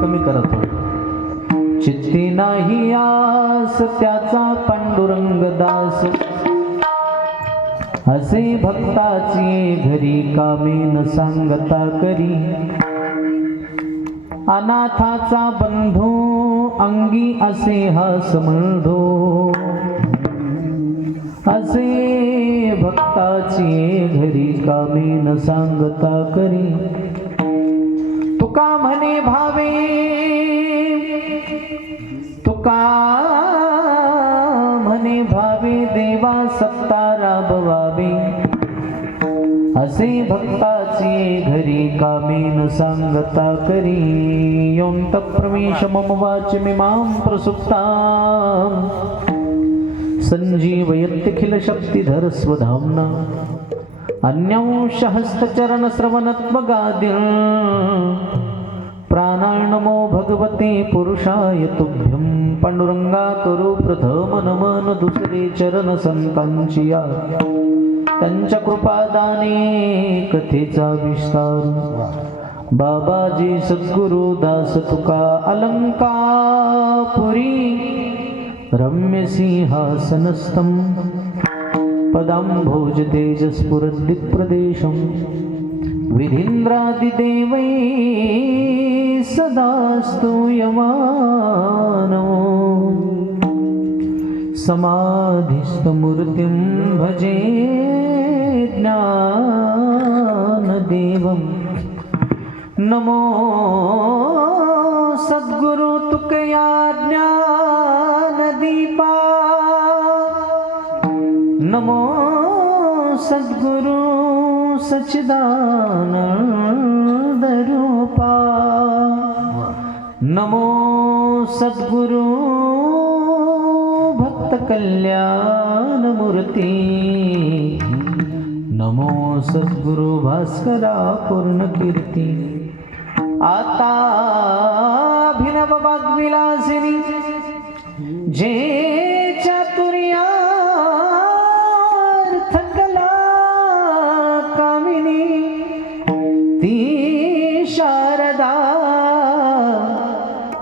कमी करतो. चित्ती नाही आस त्याचा पांडुरंग दास, असे भक्ताची घरी कामे न सांगता करी. अनाथाचा बंधू अंगी असे हास म्हणतो, असे भक्ताची घरी कामे न सांगता करी. तुका म्हणे भावे, तुका म्हणे भावे देवा सत्ता राबवावे, असे भक्ताची घरी कामे न सांगता करी. योऽन्त प्रवेश मम वाचमिमां प्रसुप्तां, संजीवयत्यखिल शक्तिधर स्वधाम्ना. अन्यांश हस्तचरण श्रवणत्वगादिन्, प्राणार्णमो भगवते पुरुषाय तुभ्यं. पांडुरंगा करू प्रथम नमन दुसरे चरण संतांची या, त्यांच्या कृपादाने कथेचा विस्तार. बाबाजी सद्गुरु दास तुका अलंकापुरी, रम्य सिंहासनस्थं पदांभोज तेजस्फुरद्दिक्प्रदेशं. विधीन्द्रादिदेवै सदा स्तूयमानो, समाधिस्थमूर्तिं भजे ज्ञानदेवं. नमो सद्गुरु तुकया ज्ञानदीपा, नमो सद्गुरु सच्चिदानंद रूपा. नमो सद्गुरु भक्त कल्याण मूर्ती. नमो सद्गुरु भास्करा पूर्ण कीर्ती. आता अभिनव वाग्विलासिनी, जे चातुर्यार्थ कला कामिनी, ती शारदा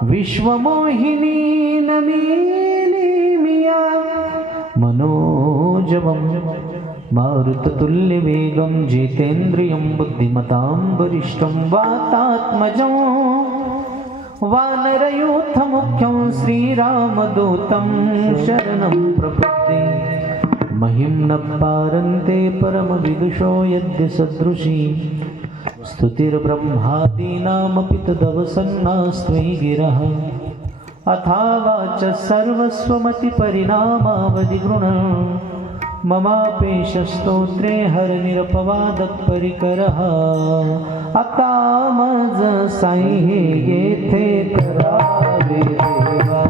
विश्वमोहिनी नमिनी मिया. मनोजवं मारुततुल्यवेगं, जितेन्द्रियं बुद्धिमतां वरिष्ठं. वातात्मजं वानरयूथमुख्यं, श्रीरामदूतं शरणं प्रपद्ये. महिं न पारन्ते परमविदुषो यद्य सदृशी, स्तुतिर्ब्रह्मादीनामपि तदवसन्नास्त्वयि गिरः. अथावाच सर्वस्वमतिपरिणामावधिगृण, ममापेशस्तोत्रे हरनिरपवादपरिकरः. आता मज साई हे येथे करावे देवा,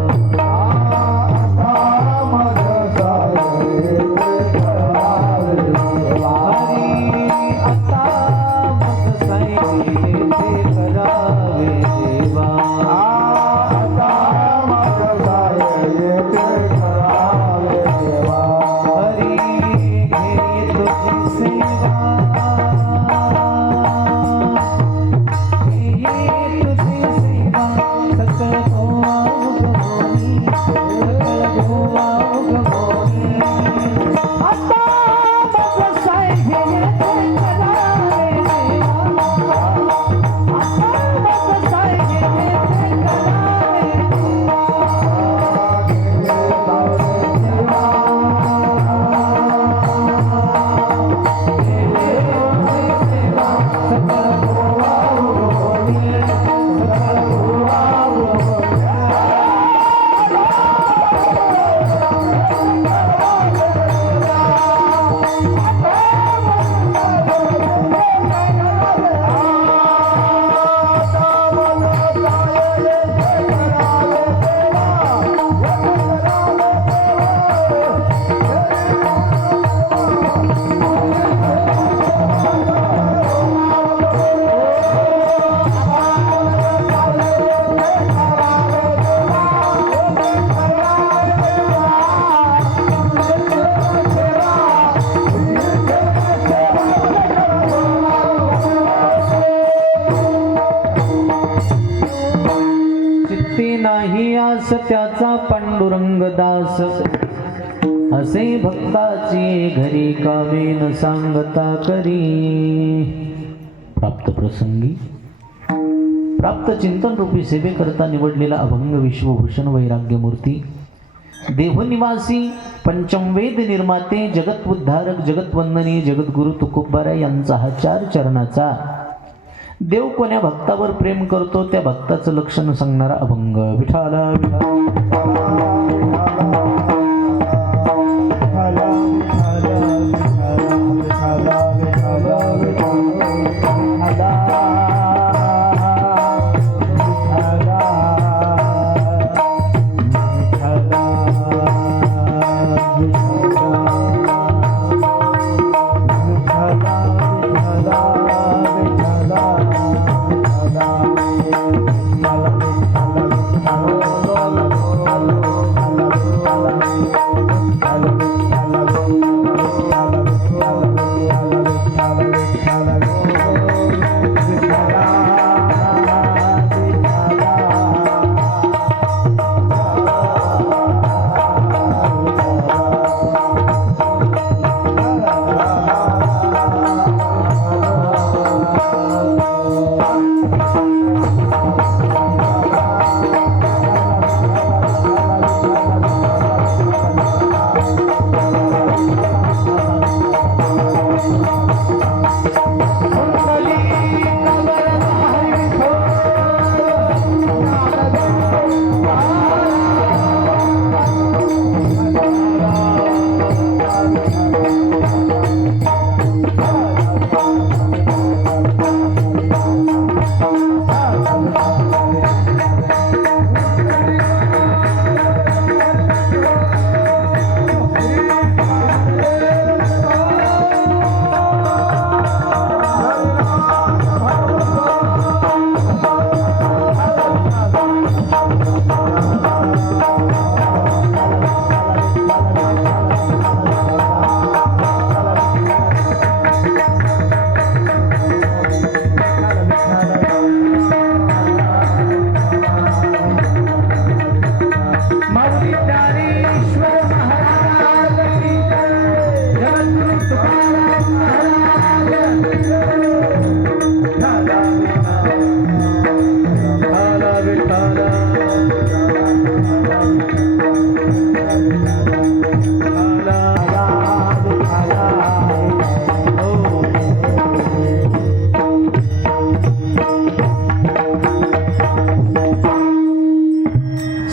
आता मज साई येथे करावे देवा. हरी आता मज साई येथे करावे देवा, आता मज साई येथे करावे देवा. हरी घे तुझी सेवा, तुझी सेवा भक्ती नाही आस त्याचा पांडुरंग दास असे भक्ताची घरी कामे न सांगता करी प्राप्त प्रसंगी प्राप्त चिंतन रूपी सेवेकरता निवडलेला अभंग विश्वभूषण वैराग्यमूर्ती देवनिवासी पंचमवेद निर्माते जगतउद्धारक जगतवंदनीय जगद्गुरु तुकोबाराय यांचा हा 4 चरणाचा देव कोण्या भक्तावर प्रेम करतो त्या भक्ताचं लक्षण सांगणारा अभंग विठाला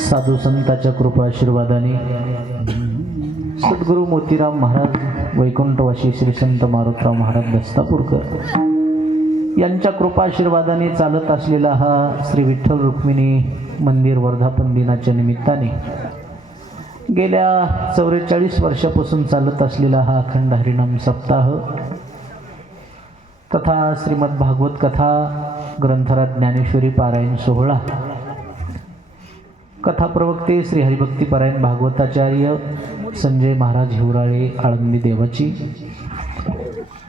साधू संतांच्या कृपा आशीर्वादाने सद्गुरु मोतीराम महाराज वैकुंठवासी श्री संत मारुतराव महाराज दस्तापूरकर यांच्या कृपा आशीर्वादाने चालत असलेला हा श्री विठ्ठल रुक्मिणी मंदिर वर्धापन दिनाच्या निमित्ताने गेल्या 44 वर्षापासून चालत असलेला हा अखंड हरिनाम सप्ताह तथा श्रीमद भागवत कथा ग्रंथराज ज्ञानेश्वरी पारायण सोहळा कथा प्रवक्ते श्री हरिभक्तीपरायण भागवताचार्य संजय महाराज हिवराळे आळंदी देवाची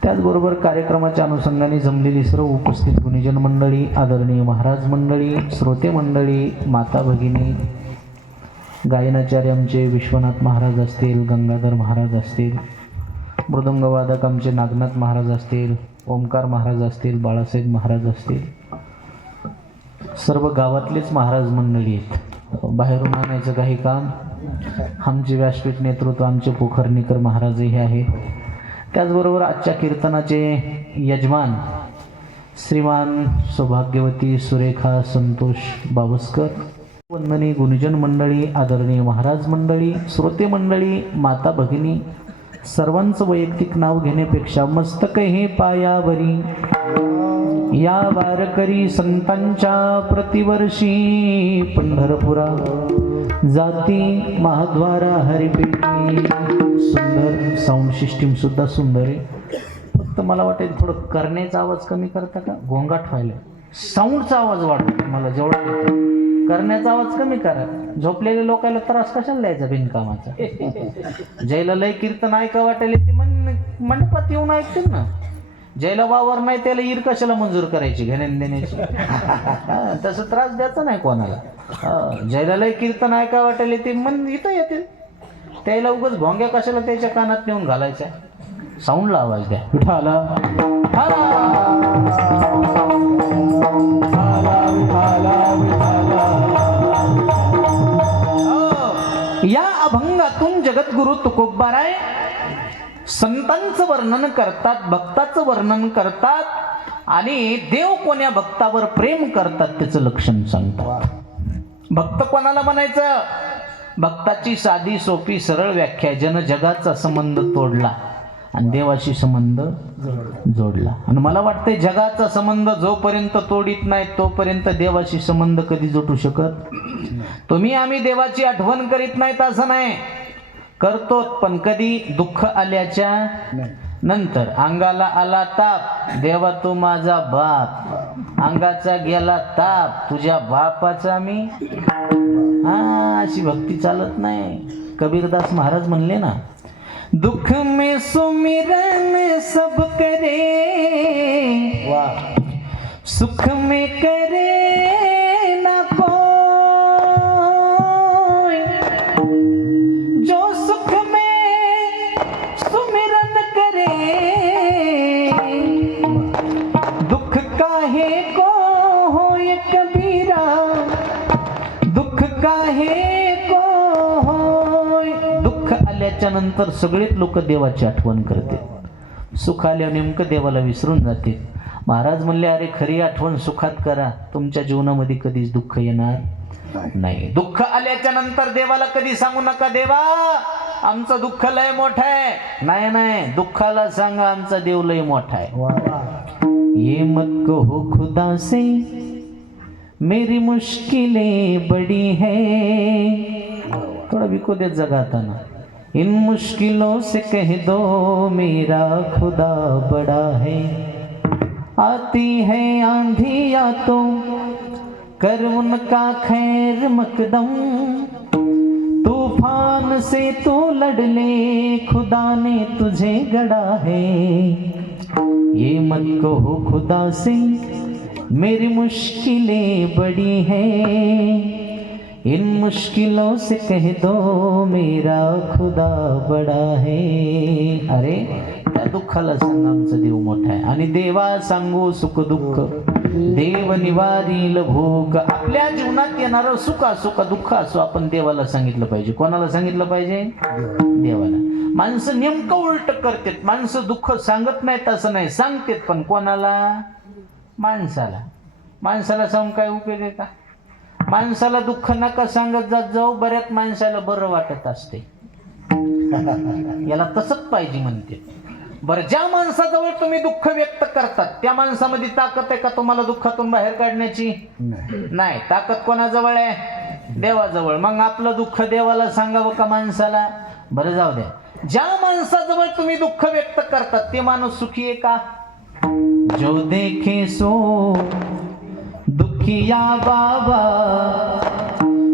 त्याचबरोबर कार्यक्रमाच्या अनुषंगाने जमलेली सर्व उपस्थित गुणीजन मंडळी आदरणीय महाराज मंडळी श्रोते मंडळी माता भगिनी गायनाचार्य आमचे विश्वनाथ महाराज असतील गंगाधर महाराज असतील मृदंगवादक आमचे नागनाथ महाराज असतील ओमकार महाराज असतील बाळासाहेब महाराज असतील सर्व गावातलेच महाराज मंडळी आहेत बाहेरून आणायचं काही काम आमचे व्यासपीठ नेतृत्व आमचे पोखर्णीकर महाराजही आहे त्याचबरोबर आजच्या कीर्तनाचे यजमान श्रीमान सौभाग्यवती सुरेखा संतोष बावस्कर वंदनीय गुणीजन मंडळी आदरणीय महाराज मंडळी श्रोते मंडळी माता भगिनी सर्वांचं वैयक्तिक नाव घेण्यापेक्षा मस्तक हे पायावरी या वारकरी संतांच्या प्रतिवर्षी पंढरपुरा जाती महाद्वारा हरिपेटी सुंदर साऊंड सिस्टीम सुद्धा सुंदर आहे फक्त मला वाटेल थोडं करण्याचा आवाज कमी करता का गोंगाट व्हायला साऊंडचा आवाज वाढतो मला जेवढा करण्याचा आवाज कमी करा झोपलेल्या लोकांना त्रास कशाला द्यायचा बिनकामाचा ज्याला लय कीर्तन ऐका वाटेल ते मंडपात येऊन ऐकतील ना ज्याला वावर नाही त्याला ईर कशाला मंजूर करायची घेण्या देण्याची तसं त्रास द्यायचा नाही कोणाला जैलालाही कीर्तन ऐका वाटेल येते मन इथं येते. त्याला उगाच भोंग्या कशाला त्याच्या कानात नेऊन घालायच्या. साऊंडला आवाज द्या. या अभंगातून जगद्गुरु तुकोबाराय संतांचं वर्णन करतात, भक्ताचं वर्णन करतात आणि देव कोण्या भक्तावर प्रेम करतात त्याचं लक्षण सांगतात. भक्त कोणाला म्हणायचं? भक्ताची साधी सोपी सरळ व्याख्या, जन जगाचा संबंध तोडला आणि देवाशी संबंध जोडला. आणि मला वाटतंय जगाचा संबंध जोपर्यंत तोडीत नाही तोपर्यंत देवाशी संबंध कधी जोडू शकत. तुम्ही आम्ही देवाची आठवण करीत नाहीत असं नाही, करतो, पण कधी दुःख आल्याच्या नंतर. अंगाला आला ताप, देवा तू माझा बाप, अंगाचा गेला ताप, तुझ्या बापाचा मी. अशी भक्ती चालत नाही. कबीरदास महाराज म्हणले ना, दुख में सुमिरन सब करे, सुख में करे ना कोई, जो सुख में सुमिरन करे, दुख काहे को होए कबीरा, दुःख काहे को होय. दुःख आल्याच्या नंतर सगळेच लोक देवाची आठवण करते, सुख आल्यावर नेमकं देवाला विसरून जाते. महाराज म्हणले, अरे खरी आठवण सुखात करा, तुमच्या जीवनामध्ये कधीच दुःख येणार नाही. दुःख आल्याच्या नंतर देवाला कधी सांगू नका, देवा आमचं दुःख लय मोठं आहे. नाही नाही, दुःखाला सांगा आमचा देव लय मोठा आहे. ये मत कहो खुदा से मेरी मुश्किलें बड़ी है. थोड़ा बिको दे जगाता ना. इन मुश्किलों से कह दो मेरा खुदा बड़ा है. आती है आंधियाँ तो कर उनका खैर मकदम, तूफान से तू लड़ ले, खुदा ने तुझे गढ़ा है. ये मत कहो खुदा से मेरी मुश्किलें बड़ी हैं, इन मुश्किलों से कह दो मेरा खुदा बड़ा है. अरे त्या दुःखाला सांग आमचं देव मोठा आहे. आणि देवा सांगू सुख दुःख, देव निवारील भोग. आपल्या जीवनात येणारं सुख असो का दुःख असो आपण देवाला सांगितलं पाहिजे. कोणाला सांगितलं पाहिजे? देवाला. माणसं नेमकं उलट करतात. माणसं दुःख सांगत नाहीत असं नाही, सांगतात, पण कोणाला? माणसाला. माणसाला सांगून काय उपयोग आहे का? माणसाला दुःख नका सांगत जात जाऊ, बऱ्याच माणसाला बरं वाटत असते. याला तसंच पाहिजे म्हणते. बरं, ज्या माणसाजवळ तुम्ही दुःख व्यक्त करतात त्या माणसामध्ये ताकद आहे का तुम्हाला दुःखातून बाहेर काढण्याची? नाही. ताकद कोणाजवळ आहे? देवाजवळ. मग आपलं दुःख देवाला सांगावं का माणसाला? बरं जाऊ द्या. ज्या माणसाजवळ तुम्ही दुःख व्यक्त करतात ते माणूस सुखी आहे का? जो देखे सो दुखिया बाबा,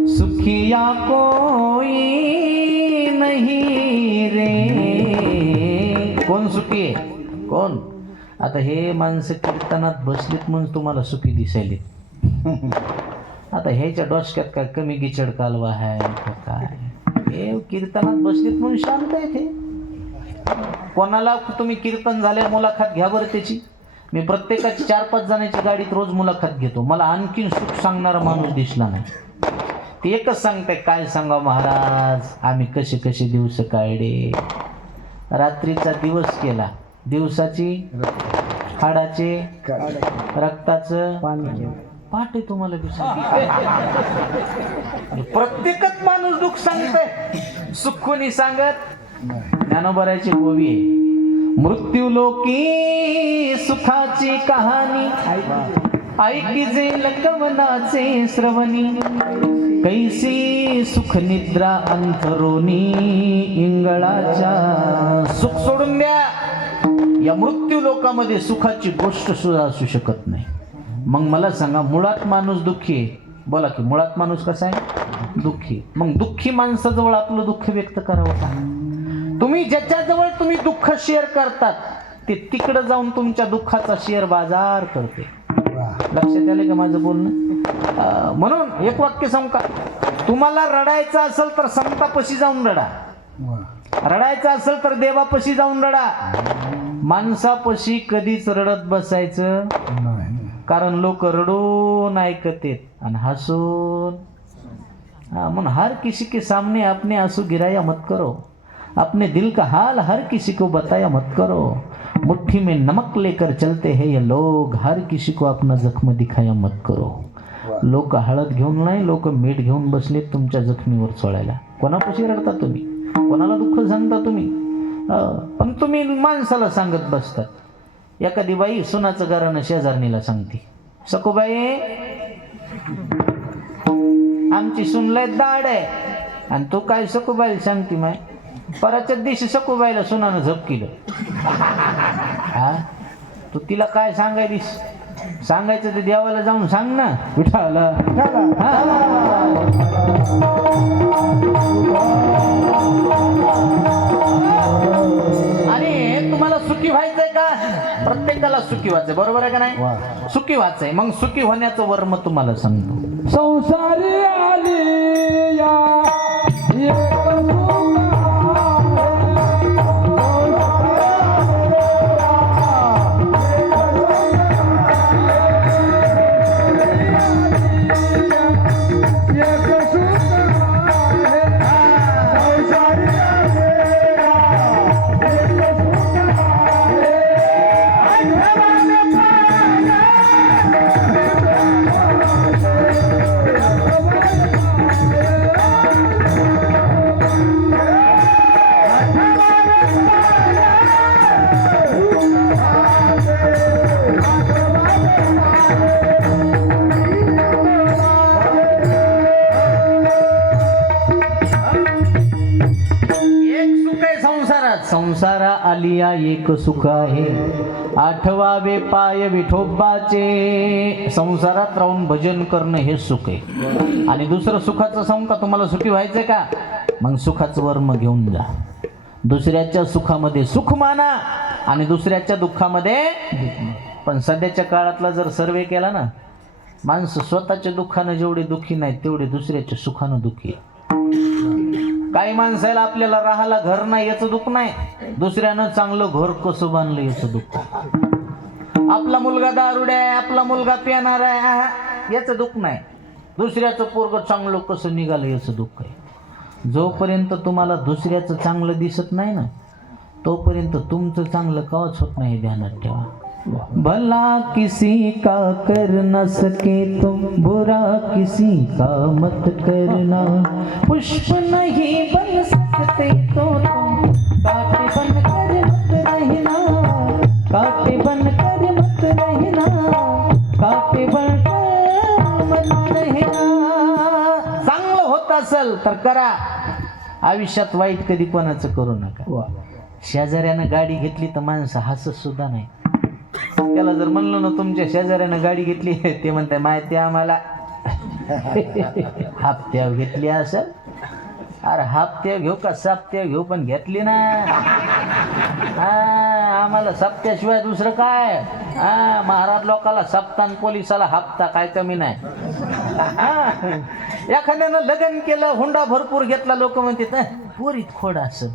सुखिया कोई नहीं रे. कोण सुखी आहे? कोण? आता हे माणसं कीर्तनात बसलीत म्हणून तुम्हाला सुखी दिसायले. आता ह्याच्या डोसक्यात काय कमी गिचड कालवा आहे काय? हे कीर्तनात बसलीत म्हणून शांत आहे ते. कोणाला तुम्ही कीर्तन झाल्या मुलाखत घ्या बरं त्याची. मी प्रत्येकाची 4-5 जणांची गाडीत रोज मुलाखत घेतो. मला आणखीन सुख सांगणारा माणूस दिसला नाही. ते एकच सांगते, काय सांगावं महाराज, आम्ही कसे कसे दिवस काढले. रात्रीचा दिवस केला, दिवसाची हाडाचे रक्ताचं पाठ तुम्हाला प्रत्येकच माणूस दुःख सांगतोय, सुख कोणी सांगत? ज्ञानोबराची गोवी आहे. मृत्यू लोकी सुखाची कहाणी ऐकिजे लकवनाचे श्रवणी, कैसी सुख निद्रा अंतरोनी इंगळाच्या. सुख सोडून द्या, या मृत्यू लोकामध्ये सुखाची गोष्ट सुद्धा असू शकत नाही. मग मला सांगा, मुळात माणूस दुःखी आहे. बोला की मुळात माणूस कसा आहे? दुःखी. मग दुःखी माणसाजवळ आपलं दुःख व्यक्त करावं का? तुम्ही ज्याच्याजवळ तुम्ही दुःख शेअर करतात ते तिकडं जाऊन तुमच्या दुःखाचा शेअर बाजार करते. लक्षात आले का माझं बोलणं? म्हणून एक वाक्य सांगू का, तुम्हाला रडायचं असेल तर संतापाशी जाऊन रडा, रडायचं असेल तर देवापाशी जाऊन रडा. माणसापाशी कधीच रडत बसायचं कारण लोक रडून ऐकतेत आणि हसून. म्हणून हर किसी के सामने अपने आंसू गिराया मत करो, अपने दिल का हाल हर किसी को बताया मत करो. मुट्ठी में नमक लेकर चलते हैं ये लोग, हर किसी को अपना जख्म दिखाया मत करो. लोक हळद घेऊन नाही, लोक मीठ घेऊन बसले तुमच्या जखमीवर चोळायला. कोणापाशी रडता तुम्ही, कोणाला दुःख सांगता तुम्ही? पण तुम्ही माणसाला सांगत बसतात. एखादी बाई सुनाचं घरानं शेजारणीला सांगते, सखूबाई आमची सून लय दाड आहे. आणि तू काय सखूबाईला सांगते माय? परवाच्या दिवशी सखूबाईला सुनानं झप केलं. हा, तू तिला काय सांगायलीस? सांगायचं ते देवाला जाऊन सांग ना, विठाला. आणि तुम्हाला सुखी व्हायचंय का? प्रत्येकाला सुखी व्हायचंय, बरोबर आहे का नाही? सुखी व्हायचंय, मग सुखी होण्याचं वर्म तुम्हाला सांगतो. संसारी आली या संसारा आलिया एक सुख आहे, आठवावे पाय विठोबाचे. संसारात राहून भजन करणं हे सुख आहे. आणि दुसरं सुखाचं सांगू का तुम्हाला? सुखी व्हायचंय का? मग सुखाचं वर्म घेऊन जा. दुसऱ्याच्या सुखामध्ये सुख माना आणि दुसऱ्याच्या दुःखामध्ये. पण सध्याच्या काळातला जर सर्वे केला ना, माणसं स्वतःच्या दुःखानं जेवढे दुःखी नाहीत तेवढे दुसऱ्याच्या सुखानं दुःखी. काही माणसाला आपल्याला राहायला घर नाही याचं दुःख नाही, दुसऱ्यानं चांगलं घर कसं बांधलं याचं दुःख. आपला मुलगा दारुड्या आहे, आपला मुलगा पिणार आहे याचं दुःख नाही, दुसऱ्याचं पोरग चांगलं कसं निघालं याचं दुःख आहे. जोपर्यंत तुम्हाला दुसऱ्याचं चांगलं दिसत नाही ना, तोपर्यंत तुमचं चांगलं कवच होत नाही, ध्यानात ठेवा. भला किसी का कर न सके तुम, बुरा किसी का मत करना. पुष्प नहीं बन सकते तो तुम, कांटे बन कर मत रहना, कांटे बन कर मत रहना, कांटे बन कर मत रहना. चांगलं होत असेल तर करा, आयुष्यात वाईट कधी कोणाचं करू नका. शेजाऱ्यानं गाडी घेतली तर माणसं हसत सुद्धा नाही. त्याला जर म्हणलं ना तुमच्या शेजाऱ्यानं गाडी घेतली, ते म्हणते माहिती आम्हाला हप्त्यावर घेतली असेल. अरे हप्त्या घेऊ का सप्त्या घेऊ, पण घेतली ना. आम्हाला सप्त्याशिवाय दुसरं काय? महाराज लोकाला सप्ता आणि पोलिसाला हप्ता, काय कमी नाही. एखाद्यानं लग्न केलं, हुंडा भरपूर घेतला, लोक म्हणतात पोरीत खोड असेल.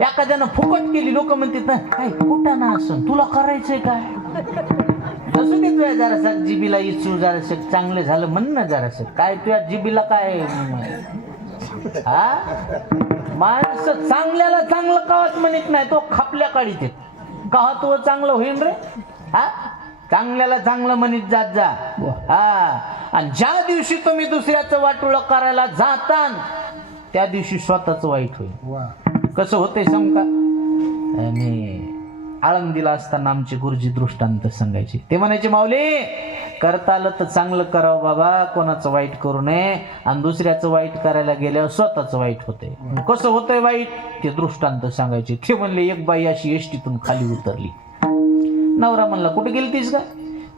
एखाद्यानं फुकट केली, लोक म्हणतात ना काय कुठं ना असं, तुला करायचंय काय? असं देतोय जरासा जिबीला इचू, जरासं चांगलं झालं म्हण ना, जरासं काय तुझ्या जिबीला काय? हा, माणसं चांगल्याला चांगलं कावत म्हणत नाही, तो खापल्या काढीत येत का तो चांगलं होईल रे. हा, चांगल्याला चांगलं म्हणत जात जा. हा, आणि ज्या दिवशी तुम्ही दुसऱ्याचं वाटोळं करायला जाता त्या दिवशी स्वतःच वाईट होईल. कसं होतंय सांग का? आणि आळंदीला असताना आमचे गुरुजी दृष्टांत सांगायचे. ते म्हणायचे, माऊली करता आलं तर चांगलं करावं बाबा, कोणाचं वाईट करू नये. आणि दुसऱ्याचं वाईट करायला गेल्यावर स्वतःच वाईट होतंय. कसं होतंय वाईट ते दृष्टांत सांगायचे. ते म्हणले, एक बाई अशी एसटीतून खाली उतरली. नवरा म्हणला, कुठे गेलतीस का?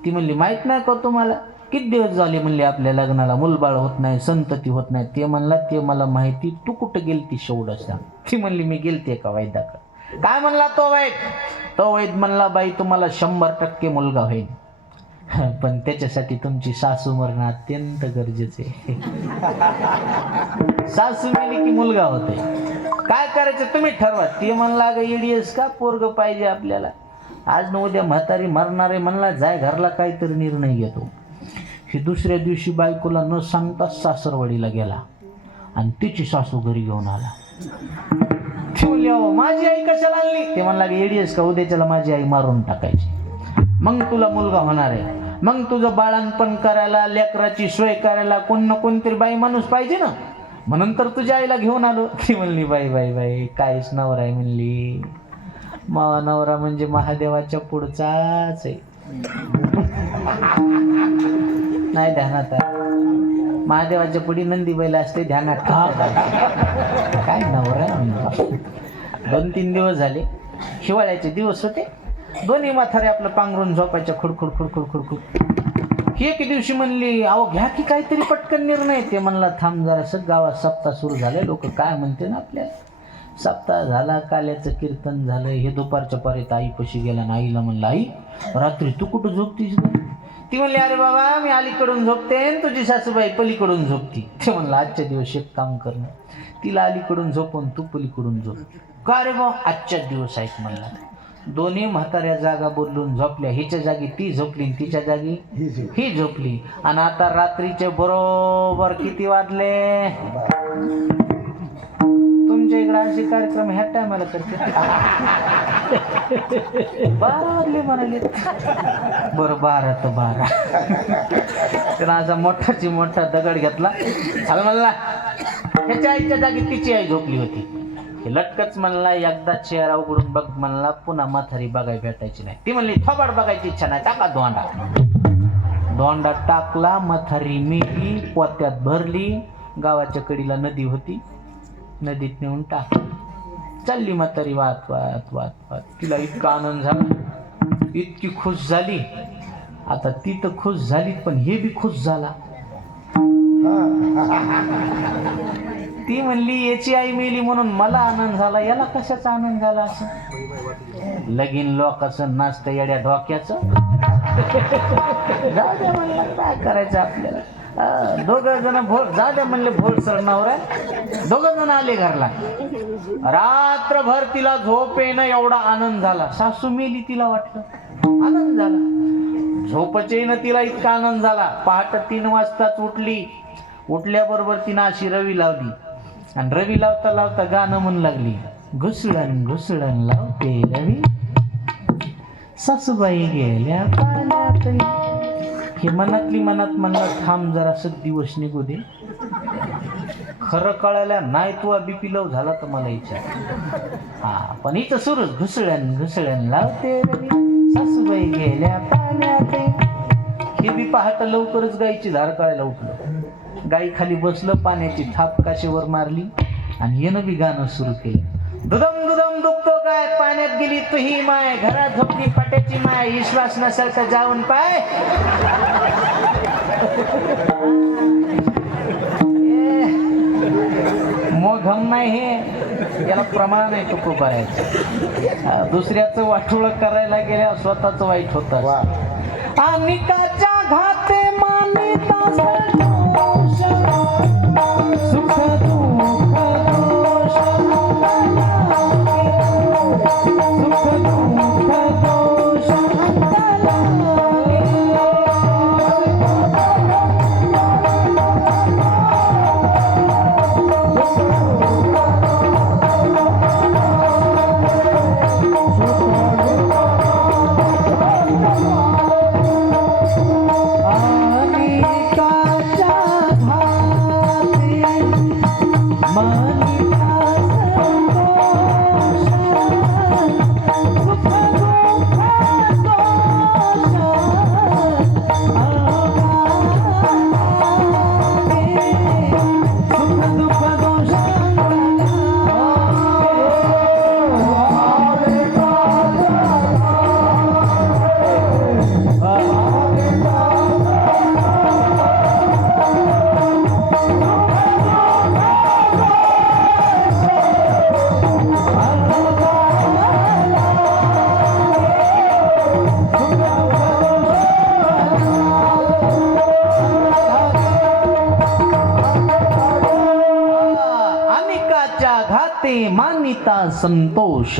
ती म्हणली, माहित नाही का तुम्हाला, किती दिवस झाले म्हणले आपल्या लग्नाला, मुलबाळ होत नाही, संतती होत नाही. ते म्हणला, ते मला माहिती, तू कुठं गेलती शेवढं सांग. ती म्हणली, मी गेलते का वैद्याकडे. काय म्हणला तो वैद? तो वैद म्हणला, बाई तुम्हाला 100% मुलगा होईल. पण त्याच्यासाठी तुमची सासू मरणं अत्यंत गरजेचे आहे. सासू मेली की मुलगा होतोय. काय करायचं तुम्ही ठरवा. ते म्हणला ग येडीस का पोरग पाहिजे आपल्याला. आज न उद्या म्हातारी मरणारे म्हणला जाय घरला काहीतरी निर्णय घेतो. हे दुसऱ्या दिवशी बायकोला न सांगता सासरवाडीला गेला आणि तिची सासू घरी घेऊन आला. ठेवली अहो माझी आई कशाला आणली. ते म्हणला येडीस का उद्याच्याला माझी आई मारून टाकायची. मग तुला मुलगा होणार आहे. मग तुझं बाळणपण करायला लेकराची सोय करायला कोण ना कोणतरी बाई माणूस पाहिजे ना. म्हणून तर तुझ्या आईला घेऊन आलो. ती म्हणली बाई बाई बाई काहीच नवरा आहे म्हणली. मावा नवरा म्हणजे महादेवाच्या पुढचाच आहे. नाही ध्यानात आहे. महादेवाच्या पुढे नंदी बैल असते ध्यानात. काय नवरा. 2-3 दिवस झाले. हिवाळ्याचे दिवस होते. दोन्ही म्हातारे आपलं पांघरून झोपायच्या खुडखुड खुडखुड खुडखुड. ही एक दिवशी म्हणली अहो घ्या की काहीतरी पटकन निर्णय. ते म्हणला थांब जरासं गावात सप्ताह सुरू झाले. लोक काय म्हणते ना आपल्याला. सप्ताह झाला काल्याचं कीर्तन झालं. हे दुपारच्या पारीत आईपाशी गेला ना आईला म्हणलं आई रात्री तू कुठं झोपतीस ग. ती म्हणली अरे बाबा मी अलीकडून झोपते तुझी सासूबाई पलीकडून झोपती. ते म्हणलं आजच्या दिवस एक काम करणं तिला अलीकडून झोपून तू पलीकडून झोप. का रे बा आजच्या दिवस ऐक म्हणला. दोन्ही म्हाताऱ्या जागा बदलून झोपल्या. हिच्या जागी ती झोपली तिच्या जागी ही झोपली. आणि आता रात्रीचे बरोबर किती वाजले. तुमच्या इकडे असे कार्यक्रम ह्या टायमाला करते. 12 वाजले म्हणाले. बरं 12 तर 12. त्याला असा मोठाची मोठा दगड घेतला. अरे म्हणला ह्याच्या आईच्या जागी तिची आई झोपली होती. लटकच म्हणला एकदा चेहरा उघडून बघ म्हणला पुन्हा म्हातारी बघाय भेटायची नाही. ती म्हणली थोबाड बघायची इच्छा नाही टाका दोंडा. दोंडा टाकला. म्हातारी मेली. पोत्यात भरली. गावाच्या कडीला नदी होती. नदीत नेऊन टाक. चालली म्हातारी वाहत वाहत वाहत वाहत. तिला इतका आनंद झाला. इतकी खुश झाली. आता ती तर खुश झाली पण हे बी खुश झाला. ती म्हणली याची आई मेली म्हणून मला आनंद झाला. याला कशाचा आनंद झाला असं. लगीन लोकांचं नाचतं येड्या डोक्याचं. जाऊ द्या म्हणलं काय करायचं आपल्याला. दोघं जण जाऊ द्या म्हणले भोळ सरणावर आहे. दोघं जण आले घरला. रात्रभर तिला झोप येणं एवढा आनंद झाला. सासू मेली तिला वाटलं आनंद झाला. झोपचे येणं तिला इतका आनंद झाला. पहाटे 3 वाजताच उठली. उठल्याबरोबर तिनं अशी रवी लावली आणि रवी लावता लावता गाणं म्हणू लागली. घुसळण घुसळण लावते रवी सासूबाई गेल्या पाण्यात. हे मनातली मनात म्हणलं थांब जरासं दिवस निघू दे. खरं कळायला नाही तू बीपी लो झाला तर मला इच्छा. पण इथं सुरूच घुसळण घुसळण लावते रवी सासूबाई गेल्या पाण्यात. हे बी पहाट लवकरच गाईची धार काढायला उठलं. गाई खाली बसलं. पाण्याची थाप काशीवर मारली आणि येणं बी गाणं सुरू केलं. दुदम दुदम दुखतो काय पाण्यात गेली तुही माय. घरात झोपली पाट्याची माय. विश्वास नसेल तर जाऊन पाय. मोघम नाही हे. याला प्रमाण आहे तुको करायचं. दुसऱ्याचं वाटोळ करायला गेल्या स्वतःच वाईट होतं. अनिकाच्या घाते मानिता सुख दुःख दोष सुख दुःख दोष अनिकाच्या ते मानिता संतोष,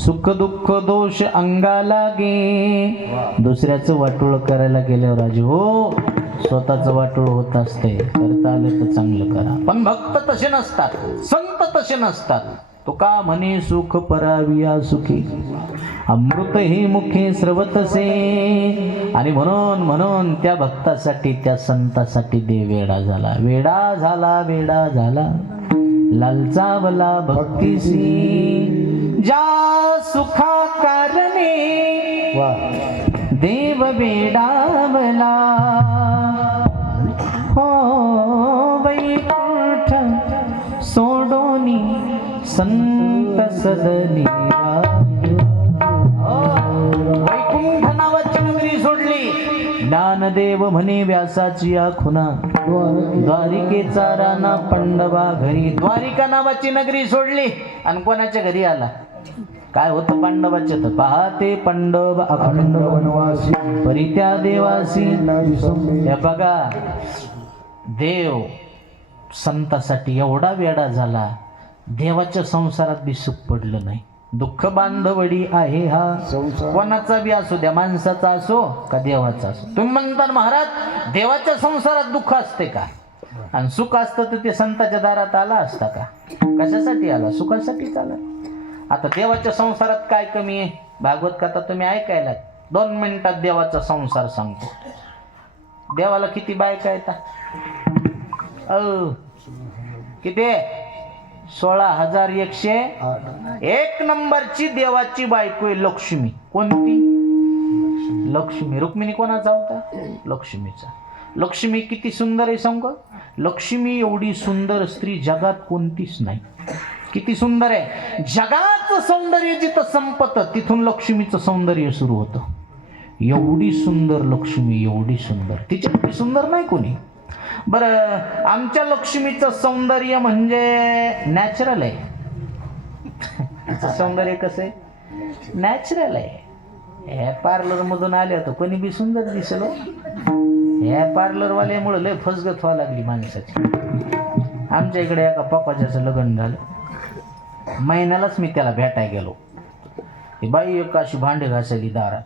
सुख दुःख दोष अंगाला गे. दुसऱ्याचं वाटोळ करायला गेल्यावर राजे हो स्वतःचं वाटोळ होत असते. करता आलं तर चांगलं करा. पण भक्त तसे नसतात, संत तसे नसतात. तुका म्हणे सुख पराविया सुखी, अमृत हे मुखे स्रवतसे. आणि म्हणून म्हणून त्या भक्तासाठी त्या संतासाठी देव वेडा झाला, वेडा झाला, वेडा झाला. लालचावला भक्तीसी ज्या सुखा कारणे, देव वेडावला. हो वैकुंठ सोडोनी संत सदनी वैकुंठ नावाची नगरी सोडली. ज्ञानदेव म्हणे व्यासाची या खुना, द्वारिकेचा राणा पंडवा घरी. द्वारिका नावाची नगरी सोडली आणि कोणाच्या घरी आला? काय होतं पांडवाच्या? तर पाहते पांडव अखंड वनवासी, परित्या देवासी. हे बघा देव संतासाठी एवढा वेडा झाला, देवाच्या संसारात बी सुख पडलं नाही. दुःख बांधवडी आहे हा कोणाचा बी असो द्या, माणसाचा असो का देवाचा असो. तुम्ही म्हणता महाराज देवाच्या संसारात दुःख असते का? आणि सुख असतं तर ते संताच्या दारात आला असता का? कशासाठी आला? सुखासाठीच आला. आता देवाच्या संसारात काय कमी आहे? भागवत कथा तुम्ही ऐकायला 2 मिनिटात देवाचा संसार सांगतो. देवाला किती बायका येतात? किती? 16,108. 1 नंबरची देवाची बायको आहे लक्ष्मी. कोणती? लक्ष्मी. रुक्मिणी कोणाचा होता? लक्ष्मीचा. लक्ष्मी किती सुंदर आहे सांगू? लक्ष्मी एवढी सुंदर स्त्री जगात कोणतीच नाही. किती सुंदर आहे. जगाचं सौंदर्य जिथं संपतं तिथून लक्ष्मीचं सौंदर्य सुरू होतं. एवढी सुंदर लक्ष्मी, एवढी सुंदर, तिच्यापेक्षा सुंदर नाही कोणी. बरं आमच्या लक्ष्मीचं सौंदर्य म्हणजे नॅचरल आहे. तिचं सौंदर्य कसं आहे? नॅचरल आहे. ह्या पार्लरमधून आले होतं कोणी बी सुंदर दिसलं. ह्या पार्लरवाल्यामुळं लय फसगत व्हावं लागली माणसाची. आमच्या इकडे एका पप्पाच्याचं लग्न झालं. महिन्यालाच मी त्याला भेटायला गेलो. ती बाई एक अशी भांडे घासायली दारात.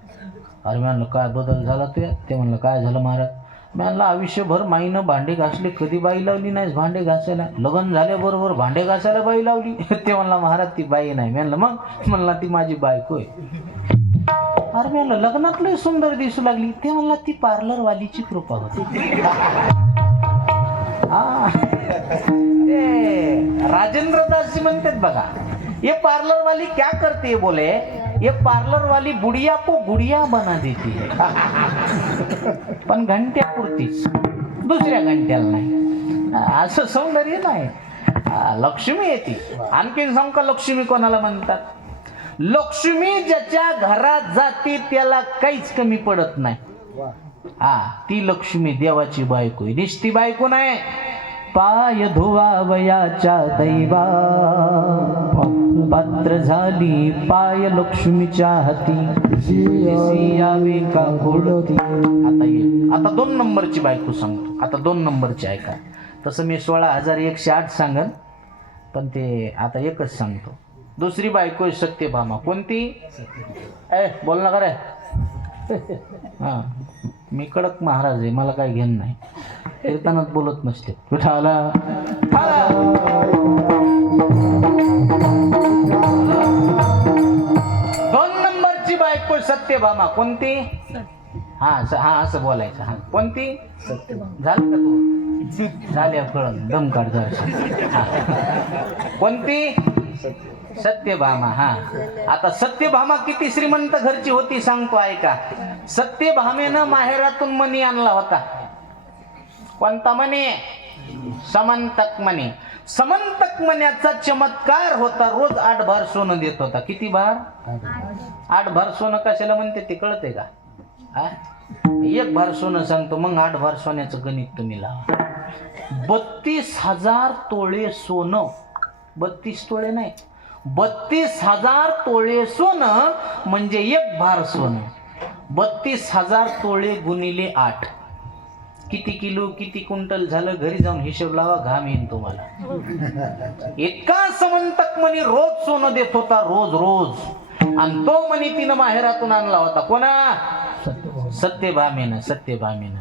अरे मी म्हणलं काय बदल झाला तुया? ते म्हणलं काय झालं महाराज? मी म्हणलं आयुष्यभर माईनं भांडे घासले, कधी बाई लावली नाहीस भांडे घासायला. लग्न झाल्याबरोबर भांडे घासायला बाई लावली. ते म्हणला महाराज ती बाई नाही. मी म्हणलं मग? म्हणला ती माझी बायको आहे. अरे मी म्हणलं लग्नात लय सुंदर दिसू लागली. ते म्हणला ती पार्लरवालीची कृपा होती. राजेंद्र दास जी म्हणतात बघा, ये पार्लर वाली क्या करती है? बोले ये पार्लर वाली बुढ़िया को गुड़िया बना देती है. पण घंट्या पुरतीच, दुसऱ्या घंट्याला नाही. असं सौंदर्य नाही. लक्ष्मी येते. आणखीन सांगू का लक्ष्मी कोणाला म्हणतात? लक्ष्मी ज्याच्या घरात जाते त्याला काहीच कमी पडत नाही. ती लक्ष्मी देवाची बायको. निष्ठी बायको नाही. पाय धुवावयाच्या दैवा, पात्र झाली पाय लक्ष्मीच्या हाती, यावे का गोडती. आता 2 नंबरची बायको सांगतो. आता 2 नंबरची ऐका. तसं मी 16,108 सांगन, पण ते आता एकच सांगतो. दुसरी बायको आहे सत्यभामा. कोणती? बोल ना का रे? हां मी कडक महाराज आहे, मला काय घेणं नाही. कीर्तनात बोलत नसते. विठाला 2 नंबरची बायको सत्यभामा. कोणती? हा असं बोलायचं. हा कोणती? झालं का तू? झाल्या कळण दम काढ जरा. कोणती? सत्यभामा. हा आता सत्यभामा किती श्रीमंत घरची होती सांगतो ऐका. सत्यभामेनं माहेरातून मणी आणला होता. कोणता मणी? समंतक मणी. समंतक मण्याचा चमत्कार होता. रोज 8 भार सोनं देत होता. किती भार? 8 भार सोनं कशाला म्हणते ते कळते का? 1 भार सोनं सांगतो, मग 8 भार सोन्याचं गणित तुम्ही लावा. 32,000 तोळे सोनं. 32 तोळे नाही, 32,000 तोळे सोनं म्हणजे 1 भार सोनं. 32,000 तोळे गुणिले 8 किती किलो किती क्विंटल झालं घरी जाऊन हिशोब लावा, घाम येईन तुम्हाला. इतका समंतक म्हणे रोज सोनं देत होता, रोज रोज. आणि तो म्हणे तिनं माहेरातून आणला होता. कोणा? सत्यभामेनं.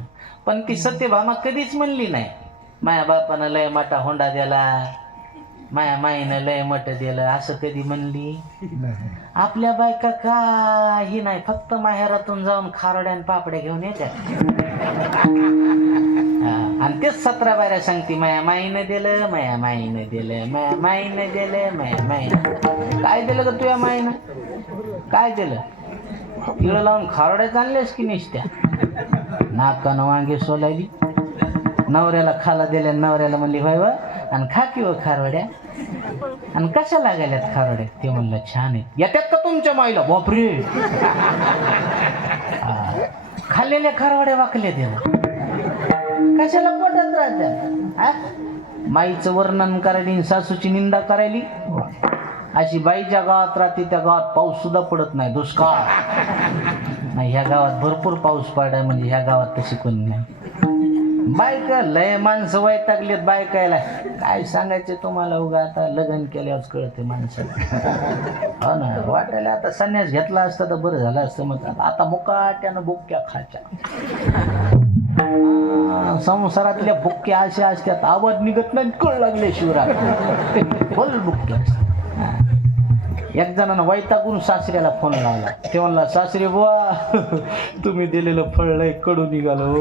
पण ती सत्यभामा कधीच म्हणली नाही माया बापानं लय मोठा होंडा दिला, माया माईनं लय मोठं दिलं, असं कधी म्हणली? आपल्या बायका काही नाही, फक्त माहेरातून जाऊन खारड्या आणि पापड्या घेऊन येत्या. आणि तेच 17 बाऱ्या सांगते, माया माईनं दिलं, माया माईनं दिलं, माया माईनं दिलं, माया माईनं. काय दिलं ग तुझ्या माईनं? काय दिलं? तिळं लावून खारड्याच आणल्यास की निसत्या? नाकानं वांगे सोलायली, नवऱ्याला खाला दिल्या, नवऱ्याला म्हणली व्हाय वा, आणि खा की व खारवड्या. आणि कशा लागायल्यात खारवड्या? ते म्हणलं छान आहे. येत्यात का तुमच्या माईला? बापरे, खाल्लेल्या खारवड्या वाकल्या त्याला, कशाला पोटात राहत्या? माईचं वर्णन करायली, सासूची निंदा करायली. अशी बाई ज्या गावात राहते त्या गावात पाऊस सुद्धा पडत नाही, दुष्काळ नाही. ह्या गावात भरपूर पाऊस पडाय, म्हणजे ह्या गावात तशी कोणी नाही. बायका लय माणसं वैतागलेत बायकायला, काय सांगायचे तुम्हाला. उगा आता लग्न केल्यावर कळते माणसाला. हो ना, वाटायला आता संन्यास घेतला असता तर बरं झालं असतं. मग आता मुकाट्यानं बुक्क्या खायच्या. संसारातल्या बुक्क्या अशा असतात, आवाज निघत नाही, कळ लागले शिवरात बोल बुक्क्या. एक जणांना वैतागून सासऱ्याला फोन लावला. ते म्हणला, सासरे बुवा तुम्ही दिलेलं फळ लय कडू निघालो.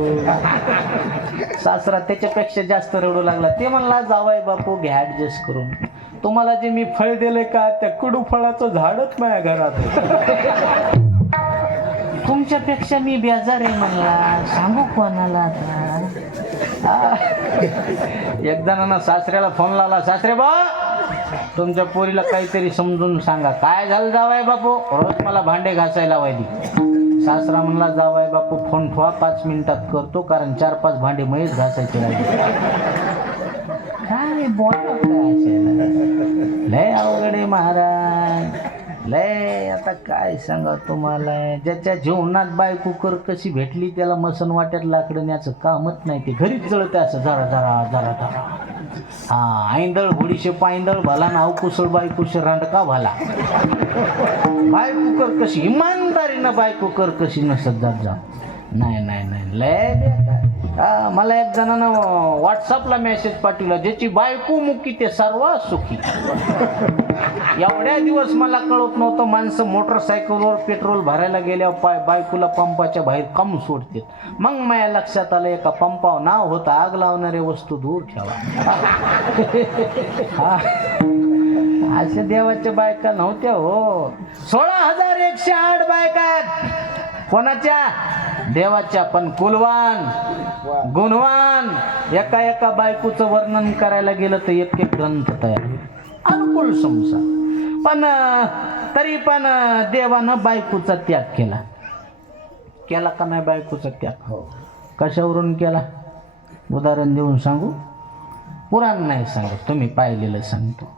सासरा त्याच्यापेक्षा जास्त रडू लागला. ते म्हणला, जावाय बापू घ्या ऍडजस्ट करून, तुम्हाला जे मी फळ दिलंय का त्या कडू फळाचं झाडच माझ्या घरात. तुमच्यापेक्षा मी बेजार आहे म्हणला, सांगू कोणाला आता. एक जणांना सासऱ्याला फोन लावला. सासरे बा तुमच्या पोरीला काहीतरी समजून सांगा. काय झालं जावाय बापू? रोज मला भांडे घासायला लावायली. सासरा म्हणला, जावाय बापू फोन ठेवा, 5 मिनिटात करतो, कारण 4-5 भांडे मयच घासायचे राहिले. काय बोला काय असायला, लय अवघड आहे महाराज, लय. आता काय सांगा तुम्हाला, ज्याच्या जीवनात बायको कर कशी भेटली त्याला मसन वाट्यात लाकडं न्याचं कामच नाही. ते घरीच जळते असं जरा जरा जरा जरा. हा, ऐंदळ घोडीशे पायंदळ भला, नाव कुसळ बायकोशे रांडका भला. बायको कर कशी इमानदारीनं बायको कर कशी नसत जात जा. नाही नाही नाही, लय बेकार. मला एक जणांना व्हॉट्सअपला मेसेज पाठवला, ज्याची बायको मुकी ते सर्व सुखी. एवढ्या दिवस मला कळत नव्हतं, माणसं मोटरसायकलवर पेट्रोल भरायला गेल्यावर बायकोला पंपाच्या बाहेर कम सोडते. मग माझ्या लक्षात आलं, एका पंपावर नाव होतं, आग लावणाऱ्या वस्तू दूर ठेवा. अशा देवाच्या बायका नव्हत्या हो. 16,108 बायका कोणाच्या? देवाच्या. पण कुलवान गुणवान, एका एका बायकोचं वर्णन करायला गेलं तर एक ग्रंथ तयार होईल. अनुकूल संसार. पण तरी पण देवानं बायकोचा त्याग केला का नाही? बायकोचा त्याग कशावरून केला? उदाहरण देऊन सांगू? पुराण नाही सांगत, तुम्ही पाहिलेलं सांगतो.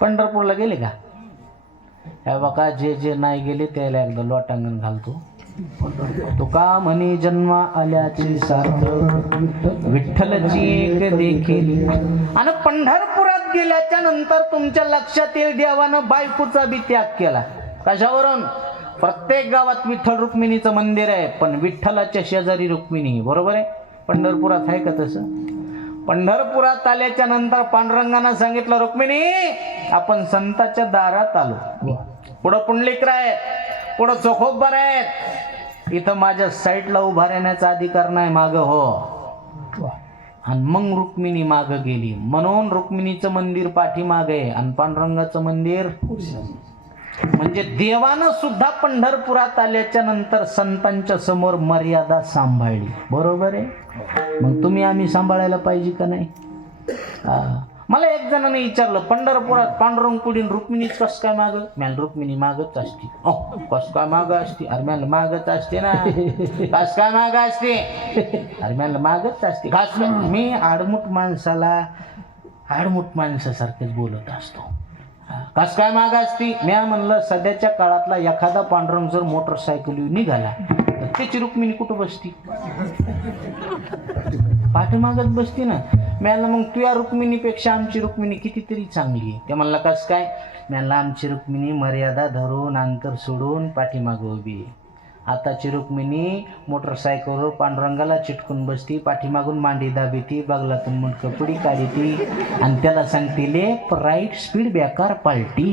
पंढरपूरला गेले का? हे बघा, जे नाही गेले त्याला एकदा लोटांगण घालतो. तुका म्हणे जन्मा आल्याची सार्थ, विठ्ठलची एक देखील. आणि पंढरपुरात गेल्याच्या नंतर तुमच्या लक्षात येईल, देवानं बायकोचा बी त्याग केला. कशावरून? प्रत्येक गावात विठ्ठल रुक्मिणीचं मंदिर आहे, पण विठ्ठलाच्या शेजारी रुक्मिणी. बरोबर आहे? पंढरपुरात आहे का तसं? पंढरपुरात आल्याच्या नंतर पांडुरंगानं सांगितलं, रुक्मिणी आपण संताच्या दारात आलो. पुढं पुंडलिक आहेत, पुढं चोखोबा आहेत, इथं माझ्या साईडला उभा राहण्याचा अधिकार नाही, माग हो. आणि मग रुक्मिणी माग गेली. म्हणून रुक्मिणीचं मंदिर पाठीमाग आहे आणि पांडुरंगाचं मंदिर. म्हणजे देवानं सुद्धा पंढरपुरात आल्याच्या नंतर संतांच्या समोर मर्यादा सांभाळली. बरोबर आहे? मग तुम्ही आम्ही सांभाळायला पाहिजे का नाही? मला एक जणांनी विचारलं, पंढरपुरात पांडुरंग पुढील रुक्मिणीच कस काय माग? मॅल रुक्मिणी मागच असते. कस काय माग असते? अरे मॅल मागच असते ना. कस काय माग असते? अरे मॅल मागच असते. खास मी आडमुठ माणसासारखेच बोलत असतो. कस काय माग असती? म्या म्हणलं, सध्याच्या काळातला एखादा पांडुरंग जर मोटरसायकल निघाला तर त्याची रुक्मिणी कुठं बसती? पाठीमागत बसती ना. मला मग तुझ्या रुक्मिणीपेक्षा आमची रुक्मिणी कितीतरी चांगली आहे. ते म्हणला कसं काय? मला आमची रुक्मिणी मर्यादा धरून अंतर सोडून पाठीमागं उभी आहे. आताची रुक्मिणी मोटरसायकलवर पांडुरंगाला चिटकून बसती, पाठीमागून मांडी दाबीती, बगलातून मुंडकं पुडी काढीती आणि त्याला सांगते ले राईट स्पीड बेकार पालटी.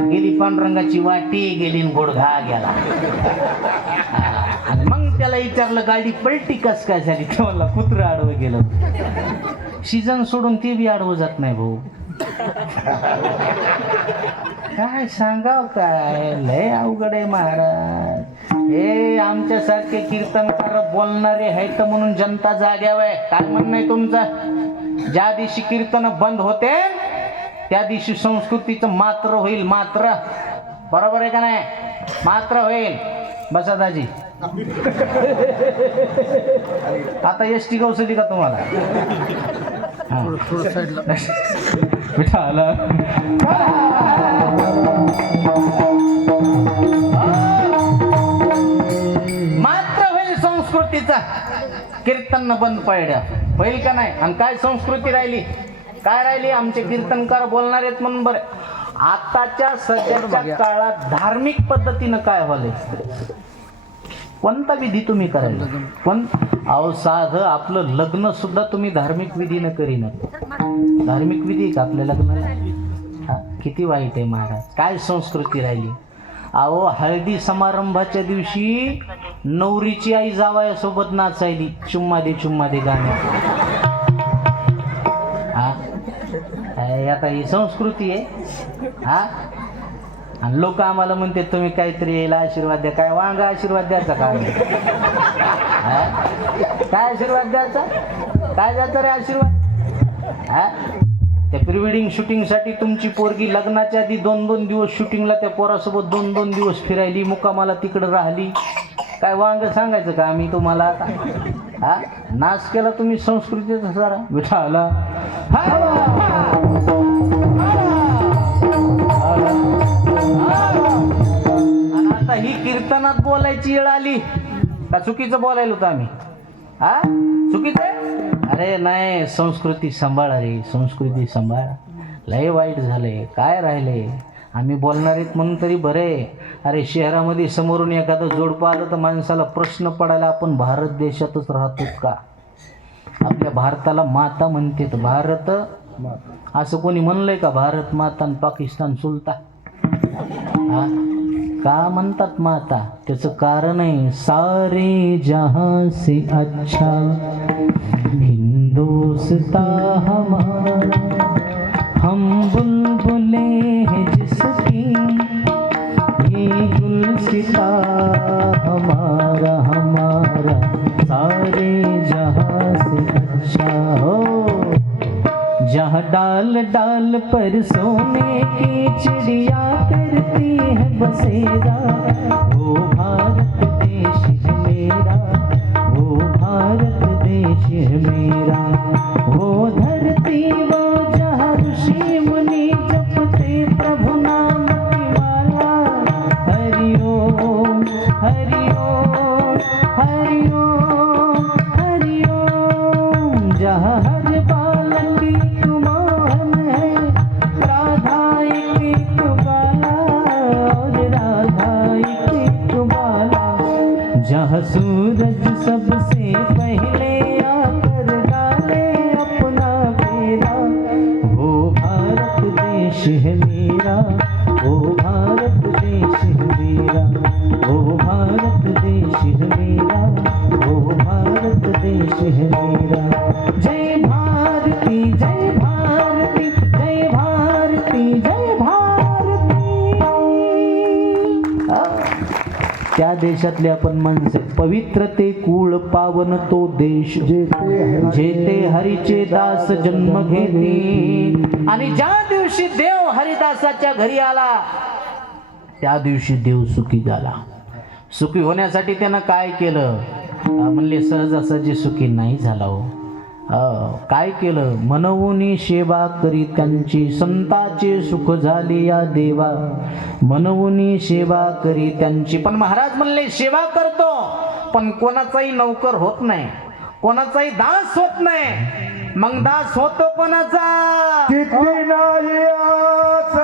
गेली पांडुरंगाची वाटी गेली घोडघा गेला. आणि मग त्याला विचारलं गाडी पलटी कस काय झाली? ते म्हणला कुत्रं आडवं गेलं. सीझन सोडून ते बी आडवं जात नाही भाऊ. काय सांगाव, काय लय अवघड आहे महाराज. हे आमच्यासारखे कीर्तनकार बोलणारे आहेत म्हणून जनता जाग्यावर आहे. काय म्हणणं आहे तुमचं? ज्या दिवशी कीर्तन बंद होते त्या दिवशी संस्कृतीचं मात्र होईल. मात्र बरोबर आहे का नाही? मात्र होईल. बसा दाजी. आता एस टी गवसली का तुम्हाला? आला मात्र होईल संस्कृतीचा. कीर्तन बंद पडल्या होईल का नाही? आणि काय संस्कृती राहिली? काय राहिली? आमचे कीर्तनकार बोलणार आहेत म्हणून बरं. आताच्या सध्याच्या काळात धार्मिक पद्धतीनं काय व्हायलंय? कोणता विधी तुम्ही करायला? पण अहो साधं आपलं लग्न सुद्धा तुम्ही धार्मिक विधीनं करीन. धार्मिक विधी का आपल्या लग्नाला? किती वाईट आहे महाराज. काय संस्कृती राहिली? अहो हळदी समारंभाच्या दिवशी नवरीची आई जावयासोबत नाचायली चुम्मा दे गाणं. आता ही संस्कृती आहे. आणि लोक आम्हाला म्हणते तुम्ही काहीतरी यायला आशीर्वाद द्या. काय वांगा आशीर्वाद द्यायचा? काय काय आशीर्वाद द्यायचा? काय द्यायचा रे आशीर्वाद? त्या प्री वेडिंग शूटिंगसाठी तुमची पोरगी लग्नाच्या आधी 2-2 दिवस शूटिंगला त्या पोरासोबत 2-2 दिवस फिरायली, मुक्कामाला तिकडं राहिली. काय वांग सांगायचं का आम्ही तुम्हाला? आता नाश केला तुम्ही संस्कृतीचा सारा. विठाला आणि आता ही कीर्तनात बोलायची वेळ आली का? चुकीचं बोलायला होतं आम्ही? चुकीचं आहे? अरे नाही, संस्कृती सांभाळा रे, संस्कृती सांभाळा. लय वाईट झालंय. काय राहिलंय? आम्ही बोलणार आहेत म्हणून तरी बरे. अरे शहरामध्ये समोरून एखादं जोडपं आलं तर माणसाला प्रश्न पडायला आपण भारत देशातच राहतो का? आपल्या भारताला माता म्हणते. भारत असं कोणी म्हणलंय का? भारत माता आणि पाकिस्तान सुलता. का म्हणतात माता? त्याचं कारण आहे सारे जहां से अच्छा हिंदुस्तान हमारा, हम बुलबुले हैं जिसकी, ये गुलसिता हमारा हमारा सारे जहां से अच्छा हो. जहाँ डाल डाल पर सोने की चिड़िया करती है बसेरा, वो भारत देश है मेरा, वो भारत देश है मेरा. वो धरती वो जहाँ ऋषि मुनि जपते प्रभु नाम की माला. हरि ओम हरि ओम हरि ओम हरि ओम. जहाँ हर बालक जहाँ सूरज सबसे पहले आकर डाले अपना फेरा, वो भारत देश है मेरा, वो भारत देश है मेरा, वो भारत देश है मेरा, वो भारत देश है मेरा. जय भारती जय भारती जय भारती जय भारती. त्या देशातले आपण माणसं. पवित्र ते कुळ पावन तो देश, जेथे हरीचे दास जन्म घेती. आणि ज्या दिवशी देव हरिदासाच्या घरी आला त्या दिवशी देव सुखी झाला. सुखी होण्यासाठी त्यानं काय केलं? म्हणले सहजासहजी सुखी नाही झाला हो. काय केलं? मनवूनी सेवा करी त्यांची, संताचे सुख झाले या देवा. मनवूनी सेवा करी त्यांची. पण महाराज म्हणले सेवा करतो पण कोणाचाही नौकर होत नाही, कोणाचाही दास होत नाही. मग दास होतो कोणाचा? किती नाही आस,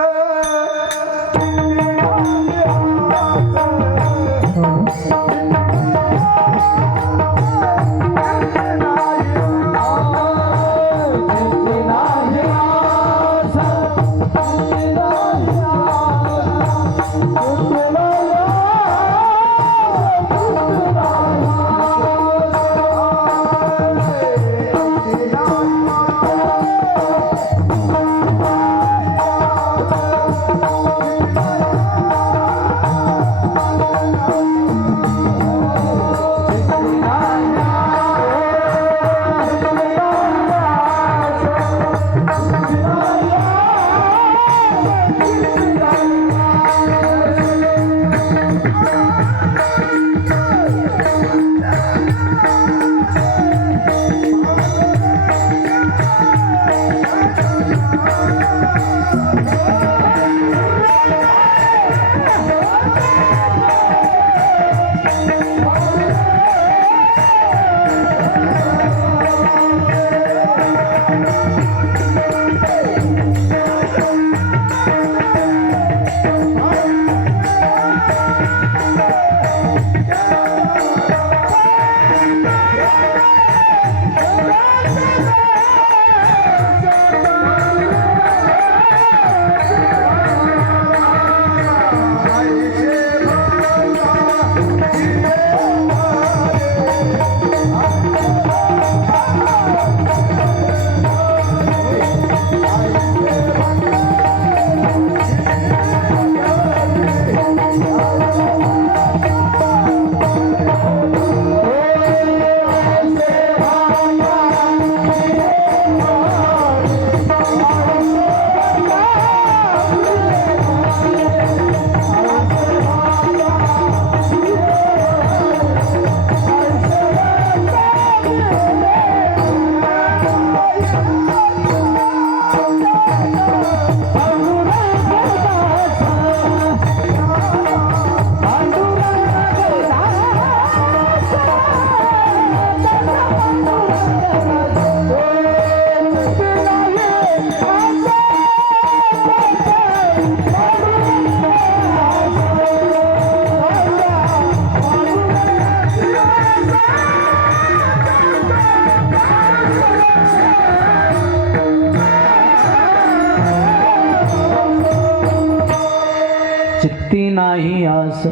चित्ती नाही आस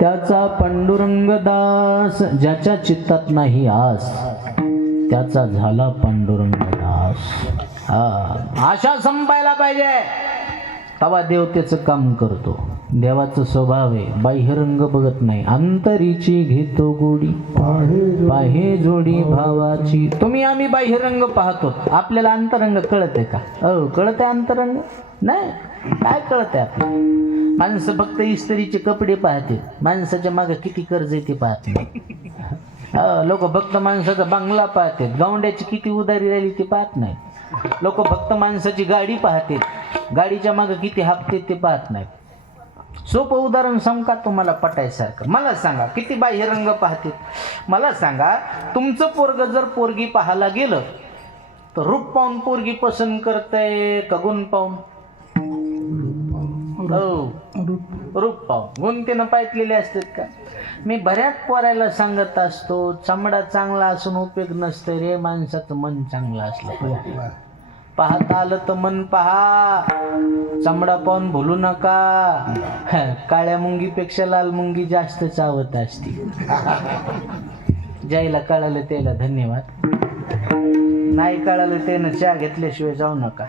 त्याचा पांडुरंग दास, ज्याच्या चित्तात नाही आस त्याचा झाला पांडुरंग दास. आशा संपायला पाहिजे, तवा देव त्याचं काम करतो. देवाचा स्वभाव आहे, बाह्यरंग बघत नाही, अंतरीची घेतो गोडी, बाहे जोडी भावाची. तुम्ही आम्ही बाह्यरंग पाहतो, आपल्याला अंतरंग कळत आहे का? कळत आहे अंतरंग? नाही, काय कळत आहे आपल्याला? माणसं फक्त इस्त्रीचे कपडे पाहते, माणसाच्या मागे किती कर्ज आहे ते पाहत नाही. लोक फक्त माणसाचा बंगला पाहते, गावंड्याची किती उधारी राहिली ते पाहत नाही. लोक फक्त माणसाची गाडी पाहते, गाडीच्या मागे किती हप्ते ते पाहत नाहीत. सोपं उदाहरण सांग का तुम्हाला पटायसारखं? मला सांगा, किती बाह्यरंग पाहते? मला सांगा, तुमचं पोरग जर पोरगी पाहायला गेलं तर रूप पाहून पोरगी पसंत करतंय का गुण पाहून? रूप पाहून. गुण त्यानं पाहितलेले असतात का? मी बऱ्याच पोरायला सांगत असतो, चमडा चांगला असून उपयोग नसतं रे, माणसाचं मन चांगलं असलं पाहिजे. पाहता आलं तर मन पहा, चमडा पाहून भूलू नका. काळ्या मुंगीपेक्षा लाल मुंगी जास्त चावत असते. ज्याला कळालं त्याला धन्यवाद, नाही कळालं त्यानं चहा घेतल्याशिवाय जाऊ नका.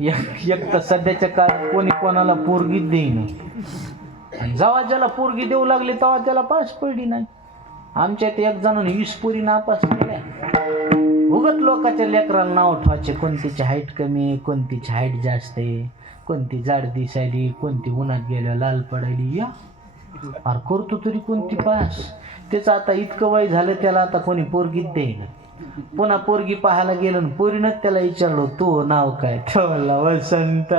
एक तर सध्याच्या काळात कोणी कोणाला पोरगी देईन, जेव्हा ज्याला पोरगी देऊ लागली तेव्हा त्याला पास पडली नाही. आमच्यात एक जण 20 पोरी नापास केल्या. उगत लोकांच्या लेकराला नाव ठेवायचे, कोणतीची हाईट कमी, कोणतीची हाईट जास्त आहे, कोणती जाड दिसायली, कोणती उन्हात गेल्या लाल पडायली. या अरे करतो तरी कोणती पास? त्याचं आता इतकं वय झालं, त्याला आता कोणी पोरगीत देईन. पुन्हा पोरगी पाहायला गेलो, पोरीनं त्याला विचारलो, तू नाव काय? ठेवला वसंत.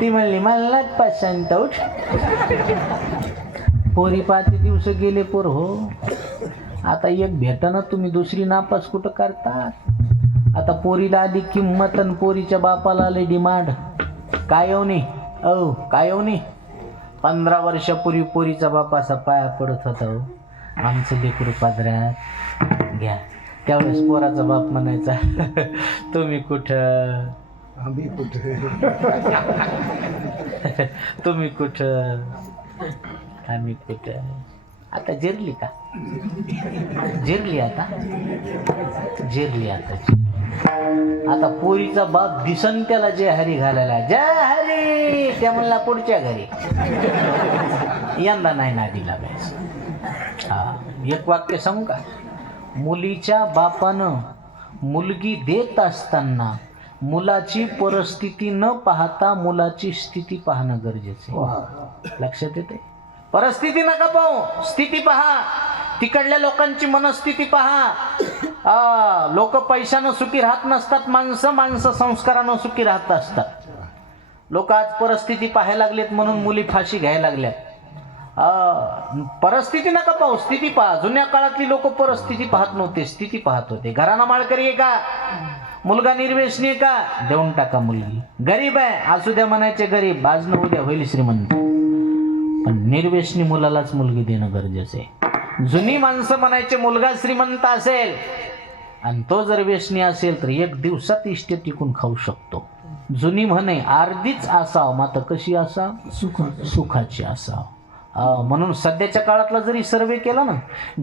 ती म्हणली मला पसंत. उठ पोरी पाच दिवस गेले पोर हो. आता एक भेटाना तुम्ही दुसरी नापास कुठं करतात. आता पोरीला आली किंमत आणि पोरीच्या बापाला आले डिमांड. काय येऊ नये काय येऊ नये. 15 वर्षापूर्वी पोरीचा बाप असा पाया पडत होता हो. आमचं लेकरू पादऱ्यात घ्या. त्यावेळेस पोराचा बाप म्हणायचा तुम्ही कुठं आम्ही कुठे तुम्ही कुठं आम्ही कुठं. आता जिरली का? जिरली आता जिरली आता. आता पोरीचा बाप दिसन त्याला जय हरी घालायला. जय हरी त्या म्हणला पुढच्या घरी. यंदा नाही नादी लागायचं. हा एक वाक्य सांगू का. मुलीच्या बापानं मुलगी देत असताना मुलाची परिस्थिती न पाहता मुलाची स्थिती पाहणं गरजेचं आहे. लक्षात येते. परिस्थिती नका पाहू, स्थिती पहा. तिकडल्या लोकांची मनस्थिती पहा. लोक पैशानं सुखी राहत नसतात. माणसं संस्कारानं सुखी राहत असतात. लोक आज परिस्थिती पाहायला लागलेत म्हणून मुली फाशी घ्यायला लागल्यात. परिस्थिती नका पाहू, स्थिती पहा. जुन्या काळातली लोक परिस्थिती पाहत नव्हते, स्थिती पाहत होते. घराणा माळकरी आहे का, मुलगा निर्वेशनी आहे का, देऊन टाका मुलगी. गरीब आहे असू द्या म्हणायचे गरीब, आज न उद्या होईल श्रीमंत. पण निर्वेशनी मुलालाच मुलगी देणं गरजेचं आहे. जुनी माणसं म्हणायचे मुलगा श्रीमंत असेल आणि तो जर व्यसनी असेल तर 1 दिवसात इष्ट टिकून खाऊ शकतो. जुनी म्हणे अर्धीच असाव मात्र कशी असाव, सुखाची असाव. म्हणून सध्याच्या काळातला जरी सर्वे केला ना,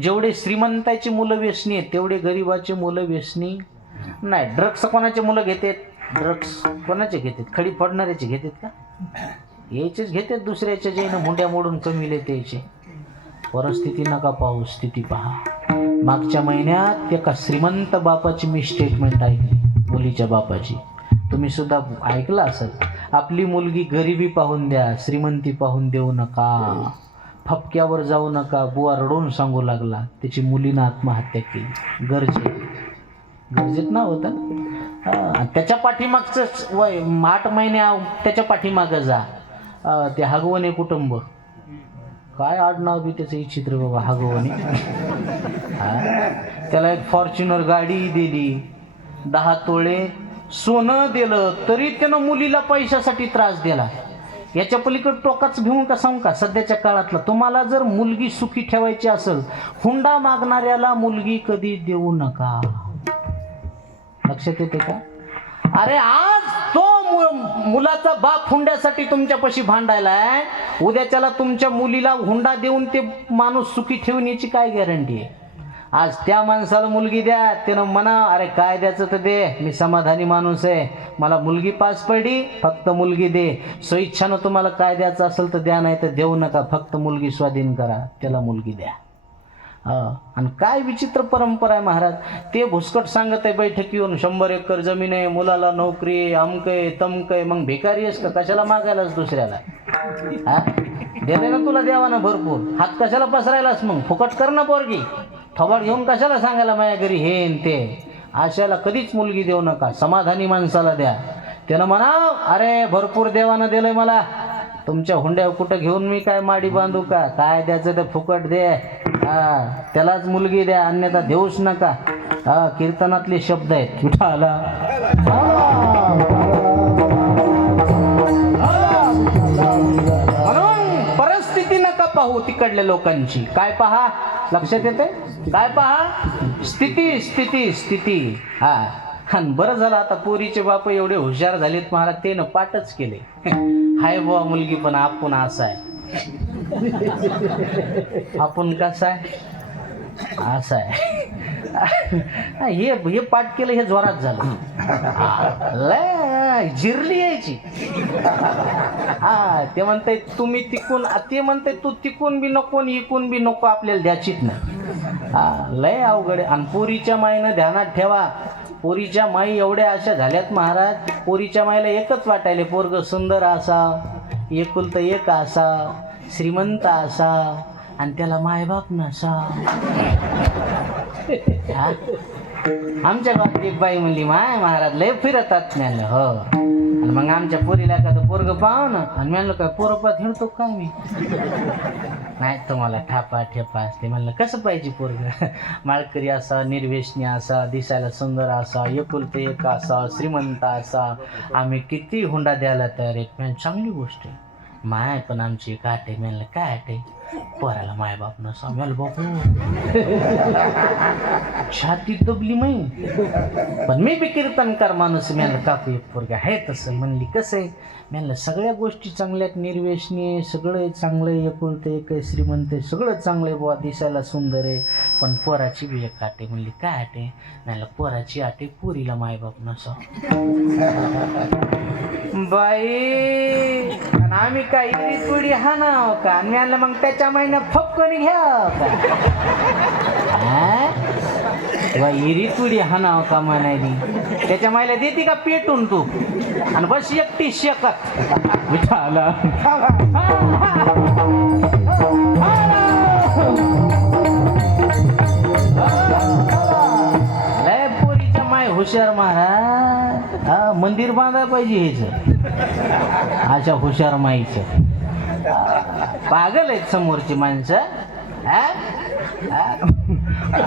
जेवढे श्रीमंताची मुलं व्यसनी आहेत तेवढे गरिबाचे मुलं व्यसनी नाही. ड्रग्स कोणाचे मुलं घेतात, ड्रग्स कोणाचे घेतात, खडी फोडणाऱ्याचे घेतात का, यायचेच घेतात. दुसऱ्याच्या जेनं मुंड्या मोडून कमी लेत यायचे. परिस्थिती नका पाहू, स्थिती पहा. मागच्या महिन्यात एका श्रीमंत बापाची मी स्टेटमेंट ऐकली, मुलीच्या बापाची. तुम्ही सुद्धा ऐकलं असेल. आपली मुलगी गरिबी पाहून द्या, श्रीमंती पाहून देऊ नका. फपक्यावर जाऊ नका. बुवा रडून सांगू लागला त्याची मुलीनं आत्महत्या केली. गरजेत ना होता. त्याच्या पाठीमागचं वय 8 महिने त्याच्या पाठीमागं जा. ते हगवणे कुटुंब, काय आडनाव बी त्याचं चित्र बाबा, हगवणे. त्याला एक फॉर्च्युनर गाडी दिली, 10 तोळे सोनं दिलं, तरी त्यानं मुलीला पैशासाठी त्रास दिला. याच्या पलीकडे टोकाच घेऊन का सांगू का. सध्याच्या काळातला तुम्हाला जर मुलगी सुखी ठेवायची असेल, हुंडा मागणाऱ्याला मुलगी कधी देऊ नका. लक्षात येते का. अरे आज तो मुलाचा बाप हुंड्यासाठी तुमच्यापाशी भांडायलाय, उद्याच्याला तुमच्या मुलीला हुंडा देऊन ते माणूस सुखी ठेवून याची काय गॅरंटी आहे. आज त्या माणसाला मुलगी द्या, त्यानं म्हणा अरे काय द्यायचं तर दे, मी समाधानी माणूस आहे, मला मुलगी पास पडली, फक्त मुलगी दे. स्वइच्छानं तुम्हाला काय द्यायचं असेल तर द्या, नाही तर देऊ नका. फक्त मुलगी स्वाधीन करा, त्याला मुलगी द्या. आणि काय विचित्र परंपरा आहे महाराज. ते भुसकट सांगत आहे बैठक येऊन 100 एकर जमीन आहे, मुलाला नोकरी आहे, अमकय तमकय. मग भिकारी आहेस का, कशाला मागायलाच दुसऱ्याला. दिले ना तुला देवानं भरपूर, हात कशाला पसरायलास. मग फुकट कर ना पोरगी. थोबाड घेऊन कशाला सांगायला माझ्या घरी हे न ते. अशाला कधीच मुलगी देऊ नका. समाधानी माणसाला द्या. त्यानं म्हणा अरे भरपूर देवानं दिलंय मला, तुमच्या हुंड्या कुठं घेऊन मी काय माडी बांधू का, काय द्यायचं ते फुकट दे. त्यालाच मुलगी द्या, अन्यथा देऊच नका. कीर्तनातले शब्द आहेत. विठाला म्हणून परिस्थिती नका पाहू तिकडल्या लोकांची. काय पहा, लक्षात येते काय पहा, स्थिती स्थिती स्थिती. आणि बरं झालं आता पोरीचे बाप एवढे हुशार झालेत महाराज, ते न पाठच केले. हाय बुवा मुलगी पण आपण असा आहे, आपण कसा आहे असा आहे. हे पाठ केलं हे जोरात झालं. लय जिरली यायची. ते म्हणते तुम्ही तिकून, ते म्हणते तू तिकून बी नको इकून बी नको, आपल्याला द्यायचीच नाही. लय अवघड. आणि पोरीच्या माईनं ध्यानात ठेवा, पोरीच्या माई एवढ्या अशा झाल्यात महाराज. पोरीच्या माईला एकच वाटायले, पोरग सुंदर असा, एकुलतं एक असा, श्रीमंत असा, आणि त्याला मायबाप नसा. आमच्या गावात एक बाई म्हणली माय महाराज लय फिरतात. हो आणि मग आमच्या पोरीला एखादं पोरग पाहाव ना आणि म्हणलं काय पोरपात हिंडतो काय मी नाही तुम्हाला ठापा ठेपा असते म्हणलं कसं पाहिजे पोरग माळकरी असा निर्व्यसनी असा दिसायला सुंदर असा एकुलते एक असा श्रीमंत असा आम्ही किती हुंडा द्यायला तयार आहेत म्हणजे चांगली गोष्ट आहे माय पण आमची एक आट आहे म्हणलं काय आट आहे पोराला माय बाप नसा म्हणलं बापू छाती दबली माही पण मी बी कीर्तनकार माणूस म्हणलं काकू एक पोरगा आहे तसं म्हणली कसं आहे म्हणलं सगळ्या गोष्टी चांगल्यात निर्व्यसनी आहे सगळं चांगलं आहे एकुलते एक आहे श्रीमंत आहे सगळं चांगलं आहे बुवा दिसायला सुंदर आहे पण पोराची बी एक आट आहे म्हणली काय आट आहे म्हणलं पोराची आट आहे पोरीला मायबाप नसा बाई आणि आम्ही काय इरी तुडी हाणाव का आणि म्हणलं मग त्याच्या महिन्यात फपकन घ्या का इरी तुडी हाणाव का म्हणायली त्याच्या मायला देते का पेटून तू आणि बस एकटी शकत विचारला लय पोरीच्या माय हुशार महाराज हा मंदिर बांधायला पाहिजे हेच अशा हुशार माईचं पागल आहेत समोरची माणसं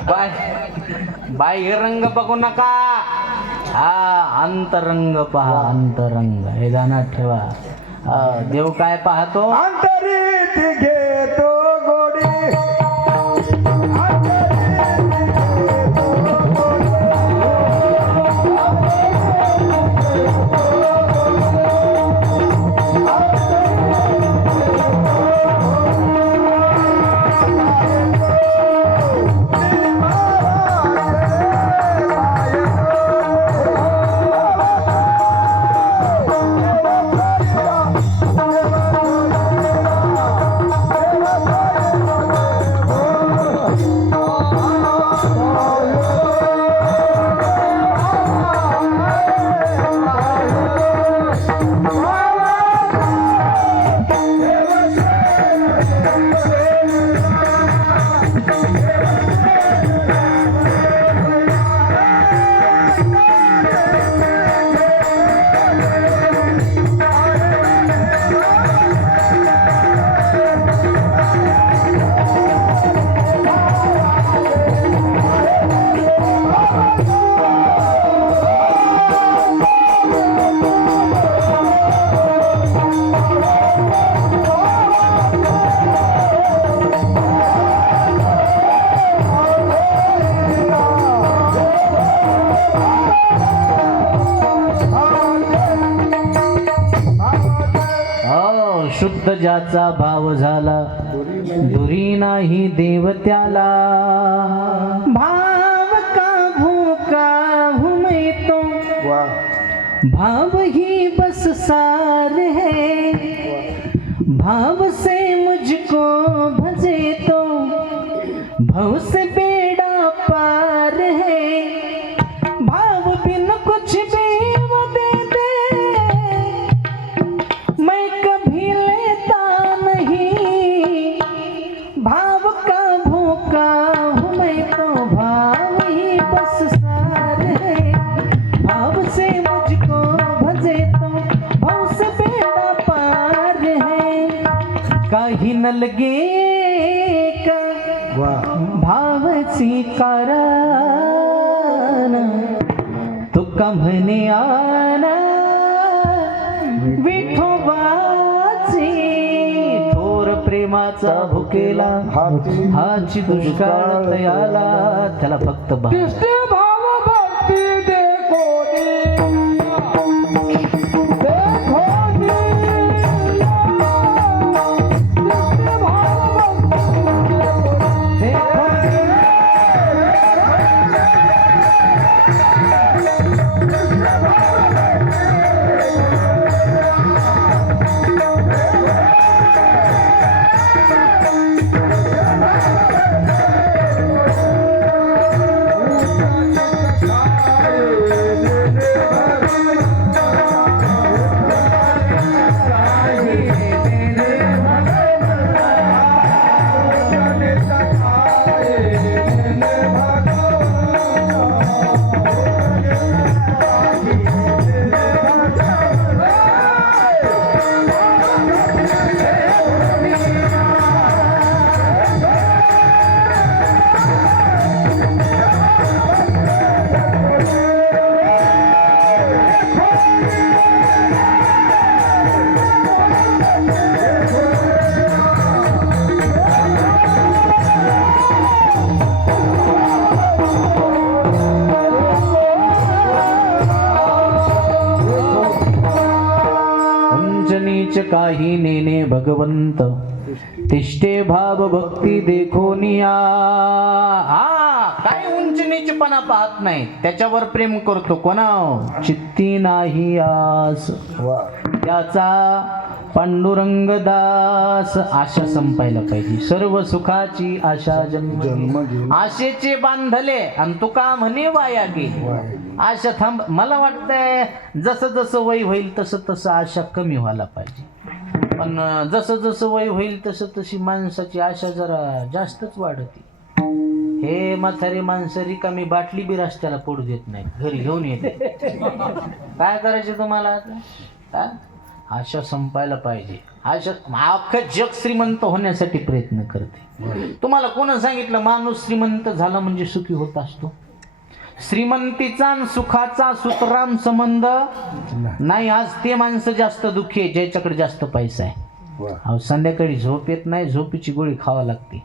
बाय बाह्य रंग बघू नका हा अंतरंग पहा अंतरंग हे ध्यानात ठेवा देव काय पाहतो अंतरीत घेतो गोडी शुद्ध ज्याचा भाव झाला दुरी नाही देव त्याला भाव का भूका घुमतो भाव ही बस सार है भाव से मुझको भजे तो भव से बेड़ा पार है भाव बिन कुछ भी वो दे दे मैं कभी लेता नहीं भाव का भूखा हूँ मैं तो भाव ही बस सार है भाव से मुझको भजे तो भाव से बेड़ा पार है काही न लगे का भावची कारण तुका म्हणे आना विठोबाची थोर प्रेमाचा भुकेला हाची दुष्काळ तयाला त्याला फक्त भाव भक्ती दे कोणी काही नेने भगवंत तिष्ठे भाव भक्ती देखोनिया. हा काय उंच नीचपणा पाहत नाही, त्याच्यावर प्रेम करतो. कोणा चित्ती नाही आस त्याचा पांडुरंग दास. आशा संपायला पाहिजे. सर्व सुखाची आशा जन्म आशेचे बांधले आणि तुका म्हणे वाया गेली. आशा थांब. मला वाटतंय जसं जसं वय होईल तसं तसं आशा कमी व्हायला पाहिजे. पण जसं जसं वय होईल तसं तशी माणसाची आशा जरा जास्तच वाढते. हे म्हातारी माणसं रिकामी बाटली बी रस्त्याला पडू देत नाही, घरी घेऊन येते. काय करायचे तुम्हाला आता? हा? आशा संपायला पाहिजे. आशा अख्खं जग श्रीमंत होण्यासाठी प्रयत्न करते. तुम्हाला कोण सांगितलं माणूस श्रीमंत झाला म्हणजे सुखी होत असतो? श्रीमंतीचा आणि सुखाचा सुतराम संबंध नाही. आज ते माणसं जास्त दुःखी आहे ज्याच्याकडे जास्त पैसा आहे. अहो संध्याकाळी झोप येत नाही, झोपेची गोळी खावा लागते.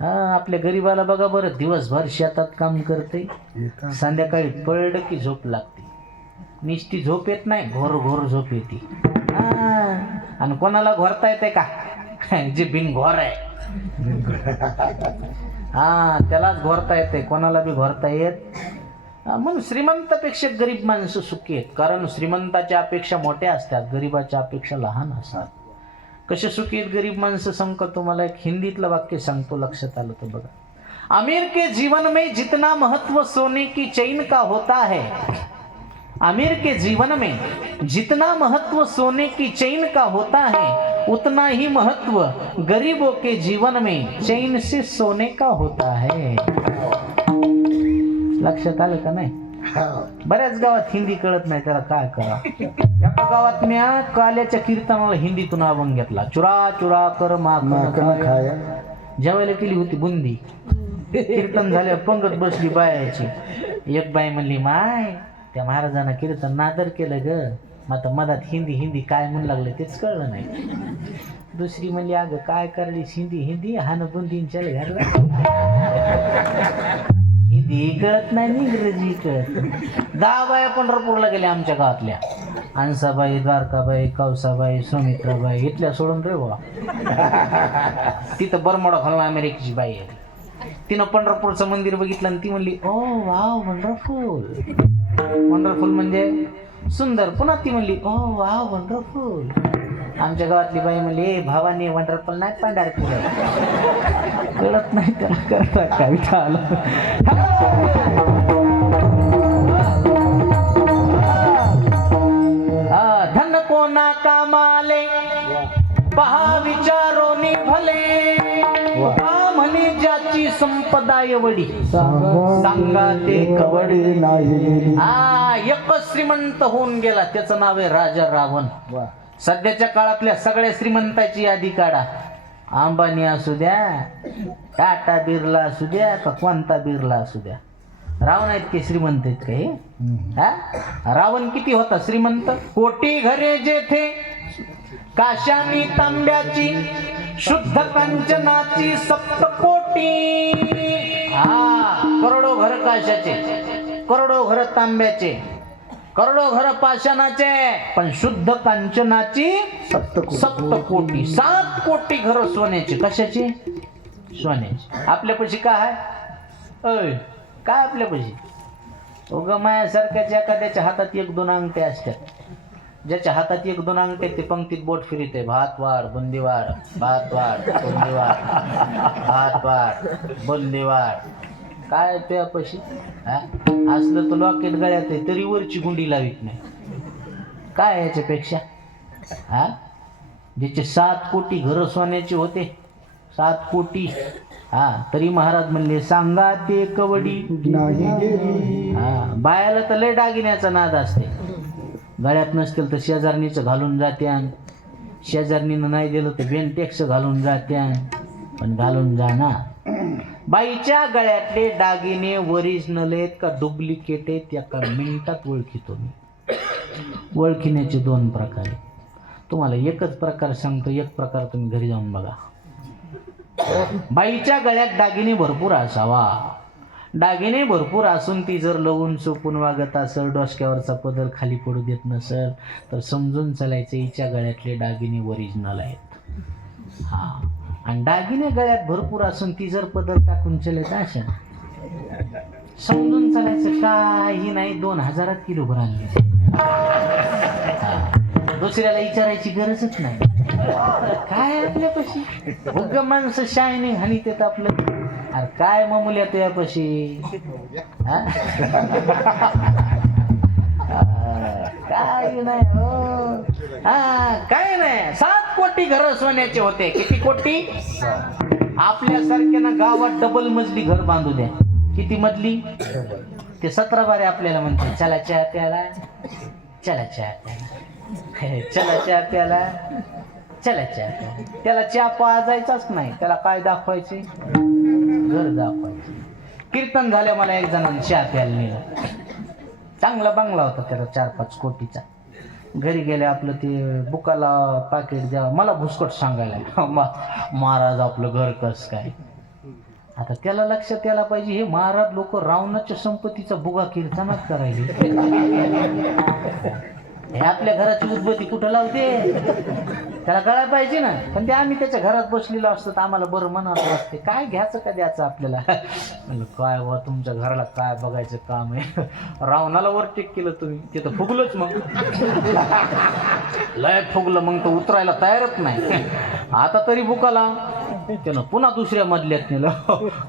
हा आपल्या गरीबाला बघा बरं, दिवसभर शेतात काम करते, संध्याकाळी पडलं की झोप लागते. निष्ठी झोप येत नाही, घोर घोर झोप येते. आणि कोणाला घोरता येते का? जे बिनघोर आहे हा त्यालाच घोरता येते, कोणाला बी घोरता येत. म्हणून श्रीमंतापेक्षा गरीब माणसं सुखी आहेत. कारण श्रीमंताच्या अपेक्षा मोठ्या असतात, गरीबाच्या अपेक्षा लहान असतात. कसे सुखी आहेत गरीब माणसं सांगतो तुम्हाला. एक हिंदीतलं वाक्य सांगतो, लक्षात आलं तर बघा. अमीर के जीवन में जितना महत्व सोने की चैन का होता है, अमीर के जीवन में जितना महत्व सोने की चैन का होता है, उतना ही महत्व गरीबों के जीवन में चैन से सोने का होता है. लक्षात आलं का नाही? बऱ्याच गावात हिंदी कळत नाही, त्याला काय करा. एका गावात मी काल्याच्या कीर्तनाला हिंदीतून अभंग घेतला. चुरा चुरा कर माखन खाया. जेवायला केली होती बुंदी. कीर्तन झाल्यावर पंगत बसली बायाची. एक बाई म्हणली, माय त्या महाराजांना कीर्तन नादर केलं ग. मग आता मधात हिंदी हिंदी काय म्हणू लागलं तेच कळलं नाही. दुसरी म्हणली, अगं काय करलीस हिंदी हिंदी, हान बुंदीन चल घरला. हिंदी कळत नाही, इंग्रजी कळत. 10 बाया पंढरपूरला गेल्या आमच्या गावातल्या. अंसाबाई, द्वारकाबाई, कौसाबाई, सुमित्राबाई इथल्या सोडून रे बा. तिथं बरमोडा घालून अमेरिकेची बाई आहे. तिनं पंढरपूरचं मंदिर बघितलं आणि ती म्हणली, ओ वाव वंडरफुल. वंडरफुल म्हणजे सुंदर. पुन्हा ती म्हणली, ओ वाव वंडरफुल. आमच्या गावातली बाई म्हणली, ए भावाने वंडरफुल नाही पांढर कळत नाही त्याला. करता कविता आलं. धन कोणा कामाले पहा विचारोनी भले, म्हणे ज्याची संपदा एवढी सांगा ते कवडी नाही. एकच श्रीमंत होऊन गेला, त्याचं नाव आहे राजा रावण. सध्याच्या काळातल्या सगळ्या श्रीमंताची यादी काढा. अंबानी असू द्या, टाटा बिर्ला असू द्या, का कोणता बिर्ला असू द्या, रावण आहेत की श्रीमंत आहेत काही? रावण किती होता श्रीमंत? कोटी घरे जेथे काशानी तांब्याची, शुद्ध कंचनाची सप्तकोटी. करोडो घर काशाचे, करोडो घर तांब्याचे, करोडो घर पाषाणाचे, पण शुद्ध कांचनाची सप्तकोटी. 7 कोटी घर सोन्याचे. कशाचे? सोन्याचे. आपल्यापाशी काय आहे? काय आपल्यापाशी? उगा मायासारख्याच्या एखाद्याच्या हातात 1-2 अंगठे असतात. ज्याच्या हातात 1-2 अंगठे ते पंक्तीत बोट फिरित आहे. भात वाढ बुंदी वाढ, भात वाढ बुंदी वाढ, भात वाढ बुंदी वाढ. काय तुझ्यापाशी असलं तर लॉकेट गळ्यात आहे तरी वरची गुंडी लावित नाही. काय याच्यापेक्षा? ज्याचे 7 कोटी घर सोन्याचे होते, 7 कोटी, तरी महाराज म्हणले सांगा ते कवडी नाही. बायाला तर लय दागिन्याचा नाद असते. गळ्यात नसतील तर शेजारणीचं घालून जात्यान, शेजारणीनं नाही दिलं तर बेनटेक्स घालून जात्यान, पण घालून जा ना. बाईच्या गळ्यातले दागिने ओरिजिनल आहेत का डुप्लिकेट आहेत एका मिनिटात ओळखितो मी. ओळखिण्याचे 2 प्रकार आहेत. तुम्हाला एकच प्रकार सांगतो, एक प्रकार तुम्ही घरी जाऊन बघा. बाईच्या गळ्यात दागिने भरपूर असावा, दागिने भरपूर असून ती जर लवून चोपून वागत असेल, डोसक्यावरचा पदर खाली पडू देत नसेल, तर समजून चालायचं हिच्या गळ्यातले दागिने ओरिजिनल आहेत. हा, आणि दागिने गळ्यात भरपूर असून ती जर पदर टाकून चलत असेल, समजून चालायचं काही नाही, 2000 किलो भर आणले. दुसऱ्याला विचारायची गरजच नाही. काय आपल्यापाशी उग माणसं शायनिंग हानी तेत आपलं. अरे काय मामुल्या तुझ्यापाशी, काय नाही हो. काय नाही, 7 कोटी घर सोन्याचे होते. किती कोटी? आपल्यासारख्यानं गावात डबल मजली घर बांधू द्या. किती मजली? ते 17 बारे आपल्याला म्हणते, चला चहा प्याला, चला चहा प्याला, चला चहा प्याला, चला चहा प्याला. त्याला चहा पाजायचाच नाही, त्याला काय दाखवायचे? घर दाखवायचे. कीर्तन झालं, मला एक जणांनी चहा प्यायला नेलं. चांगला बंगला होता त्याला, 4-5 कोटीचा. घरी गेले, आपलं ते बुकाला पाकिट द्या, मला भुसकट सांगायला, महाराज आपलं घर कसं काय. आता त्याला लक्षात यायला पाहिजे, हे महाराज लोक रावणाच्या संपत्तीचा बुगा कीर्तनात करायचे. हे आपल्या घराची उद्बत्ती कुठं लावते, त्याला कळायला पाहिजे ना. पण ते आम्ही त्याच्या घरात बसलेलो असतो तर आम्हाला बरं मनात वाटते, काय घ्यायचं का द्यायचं आपल्याला. म्हणलं काय वा, तुमच्या घराला काय बघायचं काम आहे. रावणाला ओव्हरटेक केलं तुम्ही, तिथं फुगलोच. मग लय फुगलं, मग तो उतरायला तयारच नाही. आता तरी बुकाला त्यानं पुन्हा दुसऱ्या मधल्यात नेलं.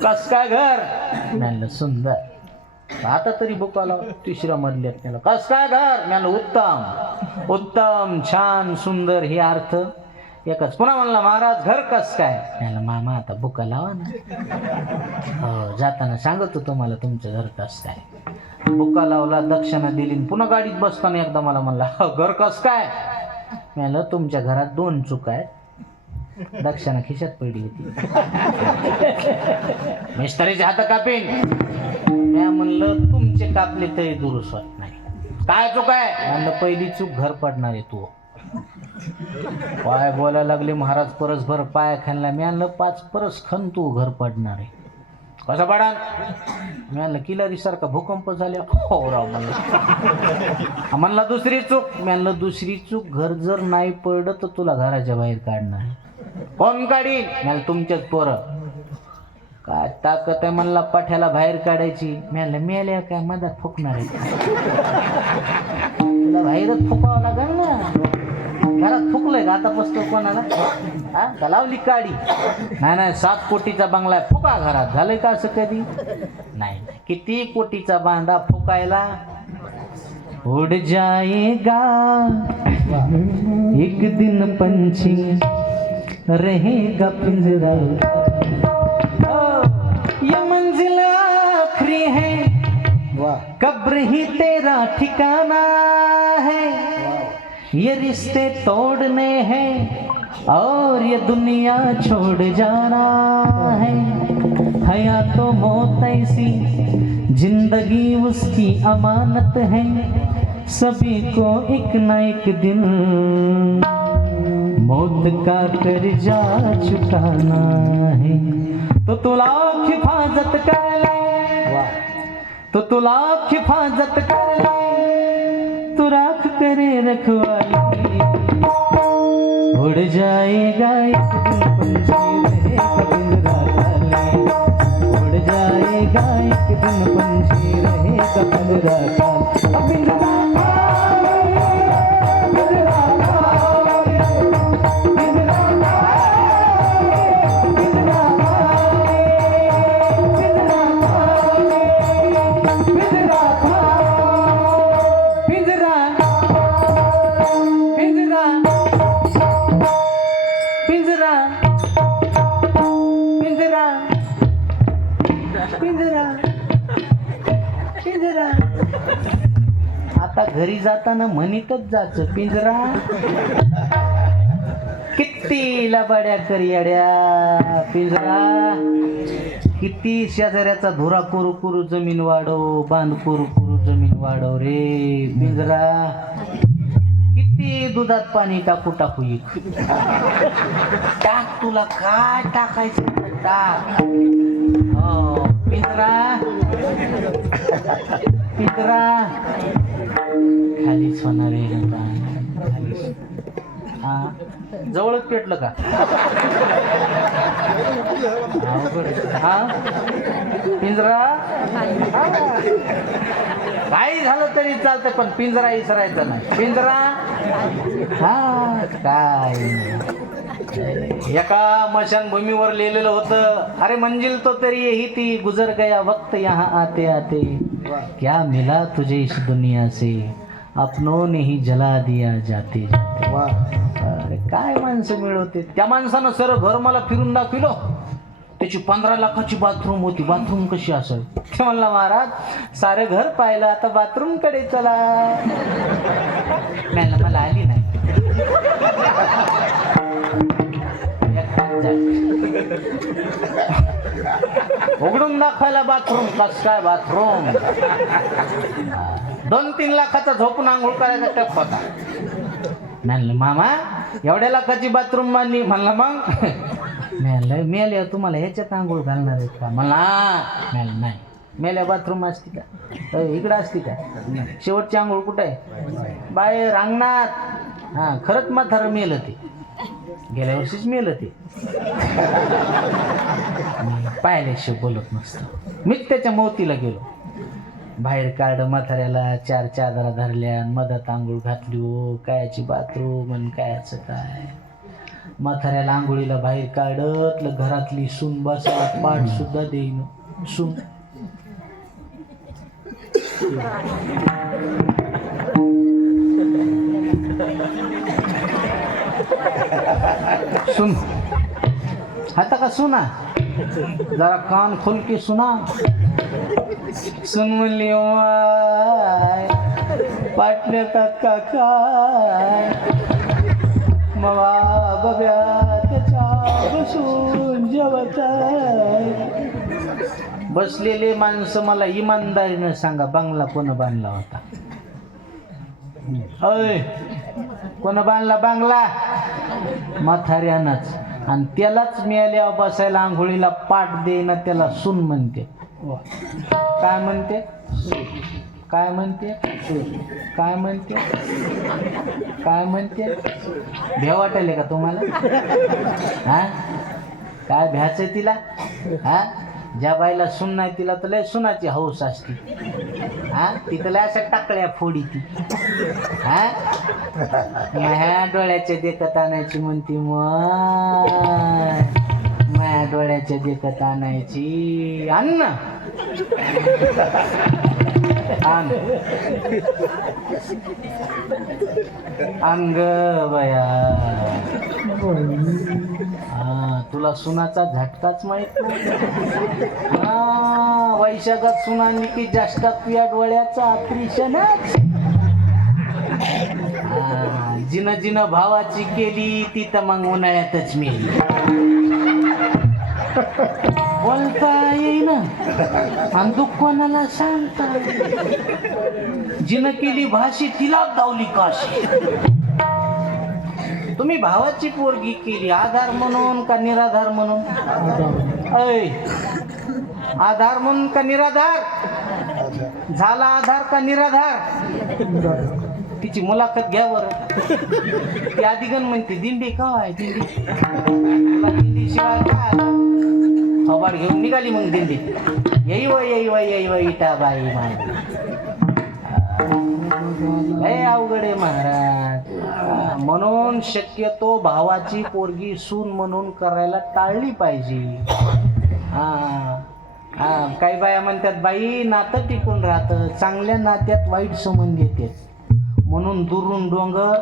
कस काय घर? म्हणलं सुंदर. आता तरी बुकाला 3ऱ्या मधल्यात नेलं. कस काय घर? म्हणलं उत्तम, उत्तम, छान, सुंदर, हे अर्थ एकच. पुन्हा म्हणला महाराज घर कस काय? म्हणलं मामा आता बुका लावा ना. हो, जाताना सांगतो तुम्हाला तुमचं घर कस काय. बुका लावला, दक्षिणा दिली. पुन्हा गाडीत बसताना एकदा मला म्हणला घर कस काय? म्हणलं तुमच्या घरात 2 चुका आहेत. दक्षिणा खिशात पडली होती. मिस्त्रीचे हात कापीन. मी म्हणलं तुमचे कापले तरी दुरुस्त होत नाही. काय चूक आहे? म्हणलं पहिली चूक घर पडणार आहे तू. पाय बोलायला लागले महाराज, परसभर पाय खाल्ला. मी म्हणलं 5 परस खन तू घर पडणार आहे. कसं पडान? मी म्हणलं किलारी सारखा भूकंप झाल्या. हो राव म्हणलं. म्हणला दुसरी चूक. मी म्हणलं दुसरी चूक, घर जर नाही पडलं तर तुला घराच्या बाहेर काढणार. कोण काढीन? म्हणलं तुमच्याच पोरं. काय ताकद आहे म्हणला पाठ्याला बाहेर काढायची. म्हणलं मेल्या काय मधात फुकणार आहे, तुला बाहेरच फुकावं लागेल ना. घरात फुकलंय का आता पसतो कोणाला? हा, लावली काडी. नाही 7 कोटीचा बंगला आहे, फुका घरात. झालंय का असं कधी? नाही. किती कोटीचा बांधा फुकायला? उड जाएगा एक दिन पंछी, रहेगा पिंजरा. ये मंजिल आखिरी है, कब्र ही तेरा ठिकाना है. ये रिश्ते तोड़ने हैं और ये दुनिया छोड़ जाना है. हया तो मौत ऐसी, जिंदगी उसकी अमानत है. सभी को एक ना एक दिन मौत का कर्जा चुकाना है. तो तुला हिफाजत कर ले, तो तुला हिफाजत कर ले, तू राख करे रखवाली. उड़ जाएगा एक दिन पंछी, रहेगा पिंजरा खाली. उड़ जाएगा एक दिन पंछी, रहेगा पिंजरा खाली. पिंजरा आता घरी जाताना म्हणीतच जायचं पिंजरा. किती लबाड्या करियाड्या पिंजरा. किती शेजाऱ्याचा धुरा कुरू कुरू जमीन वाढव, बांध कुरू कुरू जमीन वाढव रे पिंजरा. किती दुधात पाणी टाकू टाकू टाक, तुला काय टाकायचं टाक. हो पिंजरा पिंजरा खालीच होणार आहे आता. खालीच. हा जवळच पेटलं का? अवघड आहे. हा पिंजरा काही झालं तरी चालतं पण पिंजरा इसरायचा नाही. पिंजरा हा काय एका मशानभूमीवर लिहिलेलं होतं, अरे मंजिल तो तेरी यही थी, गुजर गया वक्त यहाँ आते आते, क्या मिला तुझे इस दुनिया से, अपनों ने ही जला दिया जाते जाते. अरे काय माणसं मिळवते. त्या माणसानं सर घर मला फिरून दाखविलं. त्याची 15 लाखाची बाथरूम होती. बाथरूम कशी असेल ते म्हणला, महाराज सारे घर पाहिलं, आता बाथरूम कडे चला. मला आली नाही. उघडून दाखवायला बाथरूम. कस काय बाथरूम? 2-3 लाखाचा झोपून आंघोळ करायचा टप होता. म्हणलं मामा एवढ्या लाखाची बाथरूम बांधली. म्हणला मग म्हणलं मेल्या तुम्हाला ह्याच्यात आंघोळ घालणार आहेत का? म्हणला म्हणलं नाही. मेल्या बाथरूम असती का? इकडं असती का? शेवटची आंघोळ कुठं आहे? बाहेर अंगणात. हां खरंच म्हातारं मेलं ते. गेल्या वर्षीच मेलं ते. पाहिल्याशिवाय बोलत नसतं. मीच त्याच्या मोतीला गेलो. बाहेर काढ म्हाताऱ्याला. 4 चादरा धरल्या, मधात आंघोळ घातली. हो कायची बाथरूम आणि कायचं काय. म्हाताऱ्याला आंघोळीला बाहेर काढतलं. घरातली सून बसा पाठ सुद्धा देईन. सून सुन आता का सुना जरा कान खोल के सुना. सुन म्हणली माय पाटण्यातात का काय मवा बब्या त्याच्या बसून जेवत. बसलेले माणसं मला इमानदारीनं सांगा, बंगला कोण बांधला होता? अय कोण बांधला बंगला? म्हाताऱ्यानंच. आणि त्यालाच मिळाल्यावर बसायला आंघोळीला पाठ देईना त्याला सून म्हणते. काय म्हणते? काय म्हणते? काय म्हणते? काय म्हणते? भ्या वाटायले का तुम्हाला? हा काय भ्याचं तिला? हा ज्या बाईला सून नाही तिला तर लय सुनाची हौस असते. हा तिथं लय अशा टाकळ्या फोडी ती. हा माझ्या डोळ्याच्या देखत आणायची म्हणती. माझ्या डोळ्याच्या देखत आणायची. अन्न अंग बया. हा तुला सुनाचा झटकाच माहित नाही. हा वैशाखात सुनांनी की जास्तात या डोळ्याचा ऑपरेशनच. जिनं जिनं भावाची केली ती तर मग उन्हाळ्यातच मेली. बोलता येईना आणि दुःख कोणाला सांगता. जिनं केली भाशी तिला दावली काशी. तुम्ही भावाची पोरगी केली आधार म्हणून का निराधार म्हणून? ऐ आधार म्हणून का निराधार? झाला आधार का निराधार? तिची मुलाखत घ्या बरं. ती आदिगण म्हणते दिंडी का आहे दिंडी? तुला दिंडी शिवाय काय? खबर घेऊन निघाली मग दिंडी. येई व इटा बाई माझी. लय अवघड आहे महाराज. म्हणून शक्यतो भावाची पोरगी सून म्हणून करायला टाळली पाहिजे. काही बाया म्हणतात बाई नातं टिकून राहतं, चांगल्या नात्यात वाईट संबंध येते म्हणून दुरून डोंगर.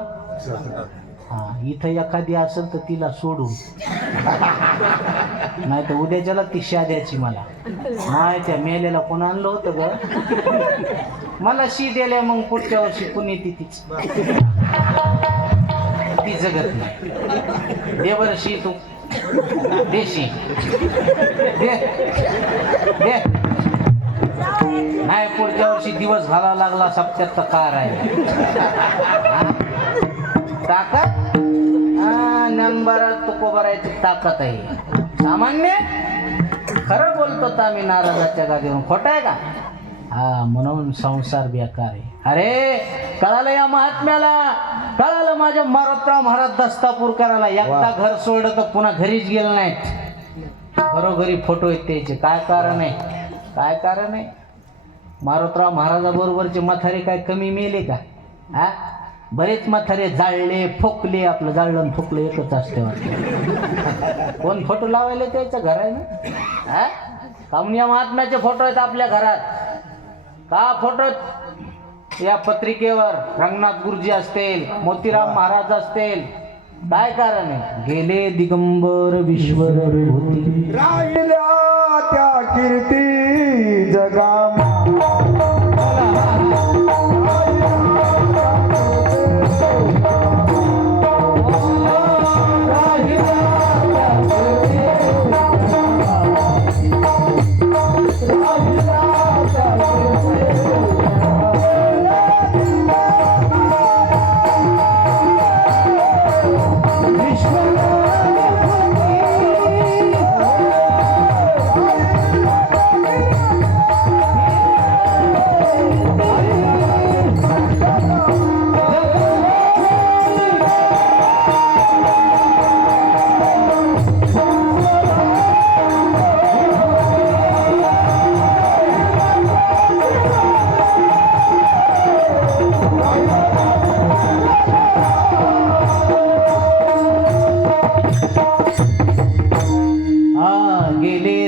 इथं एखादी असेल तर तिला सोडून, नाही तर उद्याच्याला ती शाद्याची. मला माय त्या मेलेला कोण आणलं होतं ग? मला शी द्यायला मग पुढच्या वर्षी कुणी तीच ती जगत नाही. दे बरं शी तू. देशी दे दे. नाही पुढच्या वर्षी दिवस घालावा लागला सप्त्यात तर कार आहे. ताकद नंबरात तुको भरायची ताकद आहे. सामान्य खरं बोलतो तर आम्ही नाराजाच्या गादीवरून, खोटं आहे का? हा, म्हणून संसार बेकार आहे. अरे कळालं या महात्म्याला, कळालं माझ्या मारुतराव महाराज दस्तापूर करायला. एकदा घर सोडलं तर पुन्हा घरीच गेलं नाहीत. घरोघरी फोटो आहेत त्याचे. काय कारण आहे? काय कारण आहे? मारुतराव महाराजाबरोबरचे म्हातारे काय कमी मेले का? हा, बरेच म्हातारे जाळले फोकले. आपलं जाळलं आणि फोकलं एकच असते वाटतं. कोण फोटो लावायला त्याचं घर आहे ना? हा, काहून या महात्म्याचे फोटो आहेत आपल्या घरात का? फोटो या पत्रिकेवर रंगनाथ गुरुजी असतील, मोतीराम महाराज असतील. काय कारण आहे? गेले दिगंबर विश्वर विभूती, राहिल्या त्या कीर्ती जगा.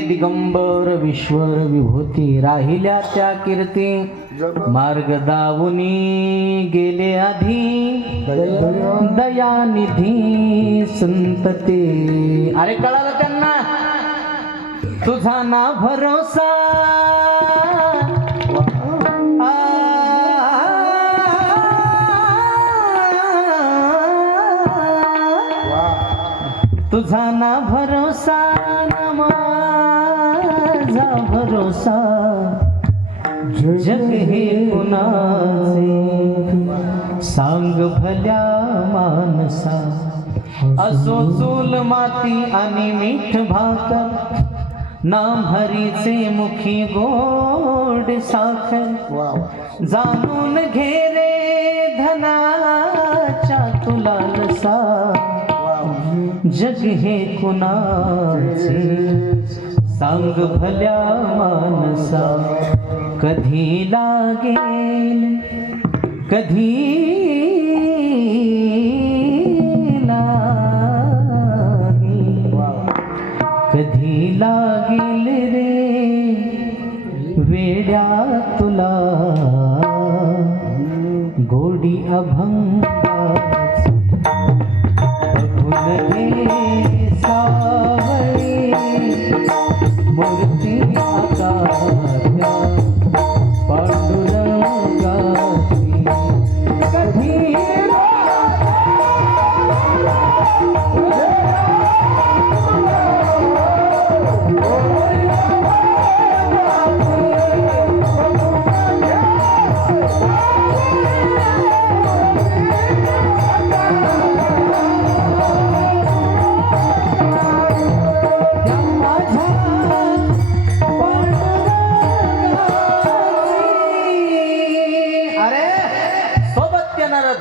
दिगंबर विश्वर विभूती, राहिल्या त्या कीर्ती मार्ग दावुनी गेले आधी दयानिधी संतते. अरे कळालं त्यांना, तुझा ना भरोसा तुझा ना भरोसा ना माझा भरोसा, जग हे कुणाचे सांग भल्या मानसा. असो चूल माती आणि मीठ भाकर, नाम हरीचे मुखी गोड साखर. जाणून घे रे धनाच्या तुला लसा, जग हे कुणाचे सांग भल्या मानसा. कधी लागेल कधी लागेल, कधी लागेल रे वेड्या तुला गोडी अभंगाची. सावळी मूर्ती आकाशा पांडुरंगाची. कधी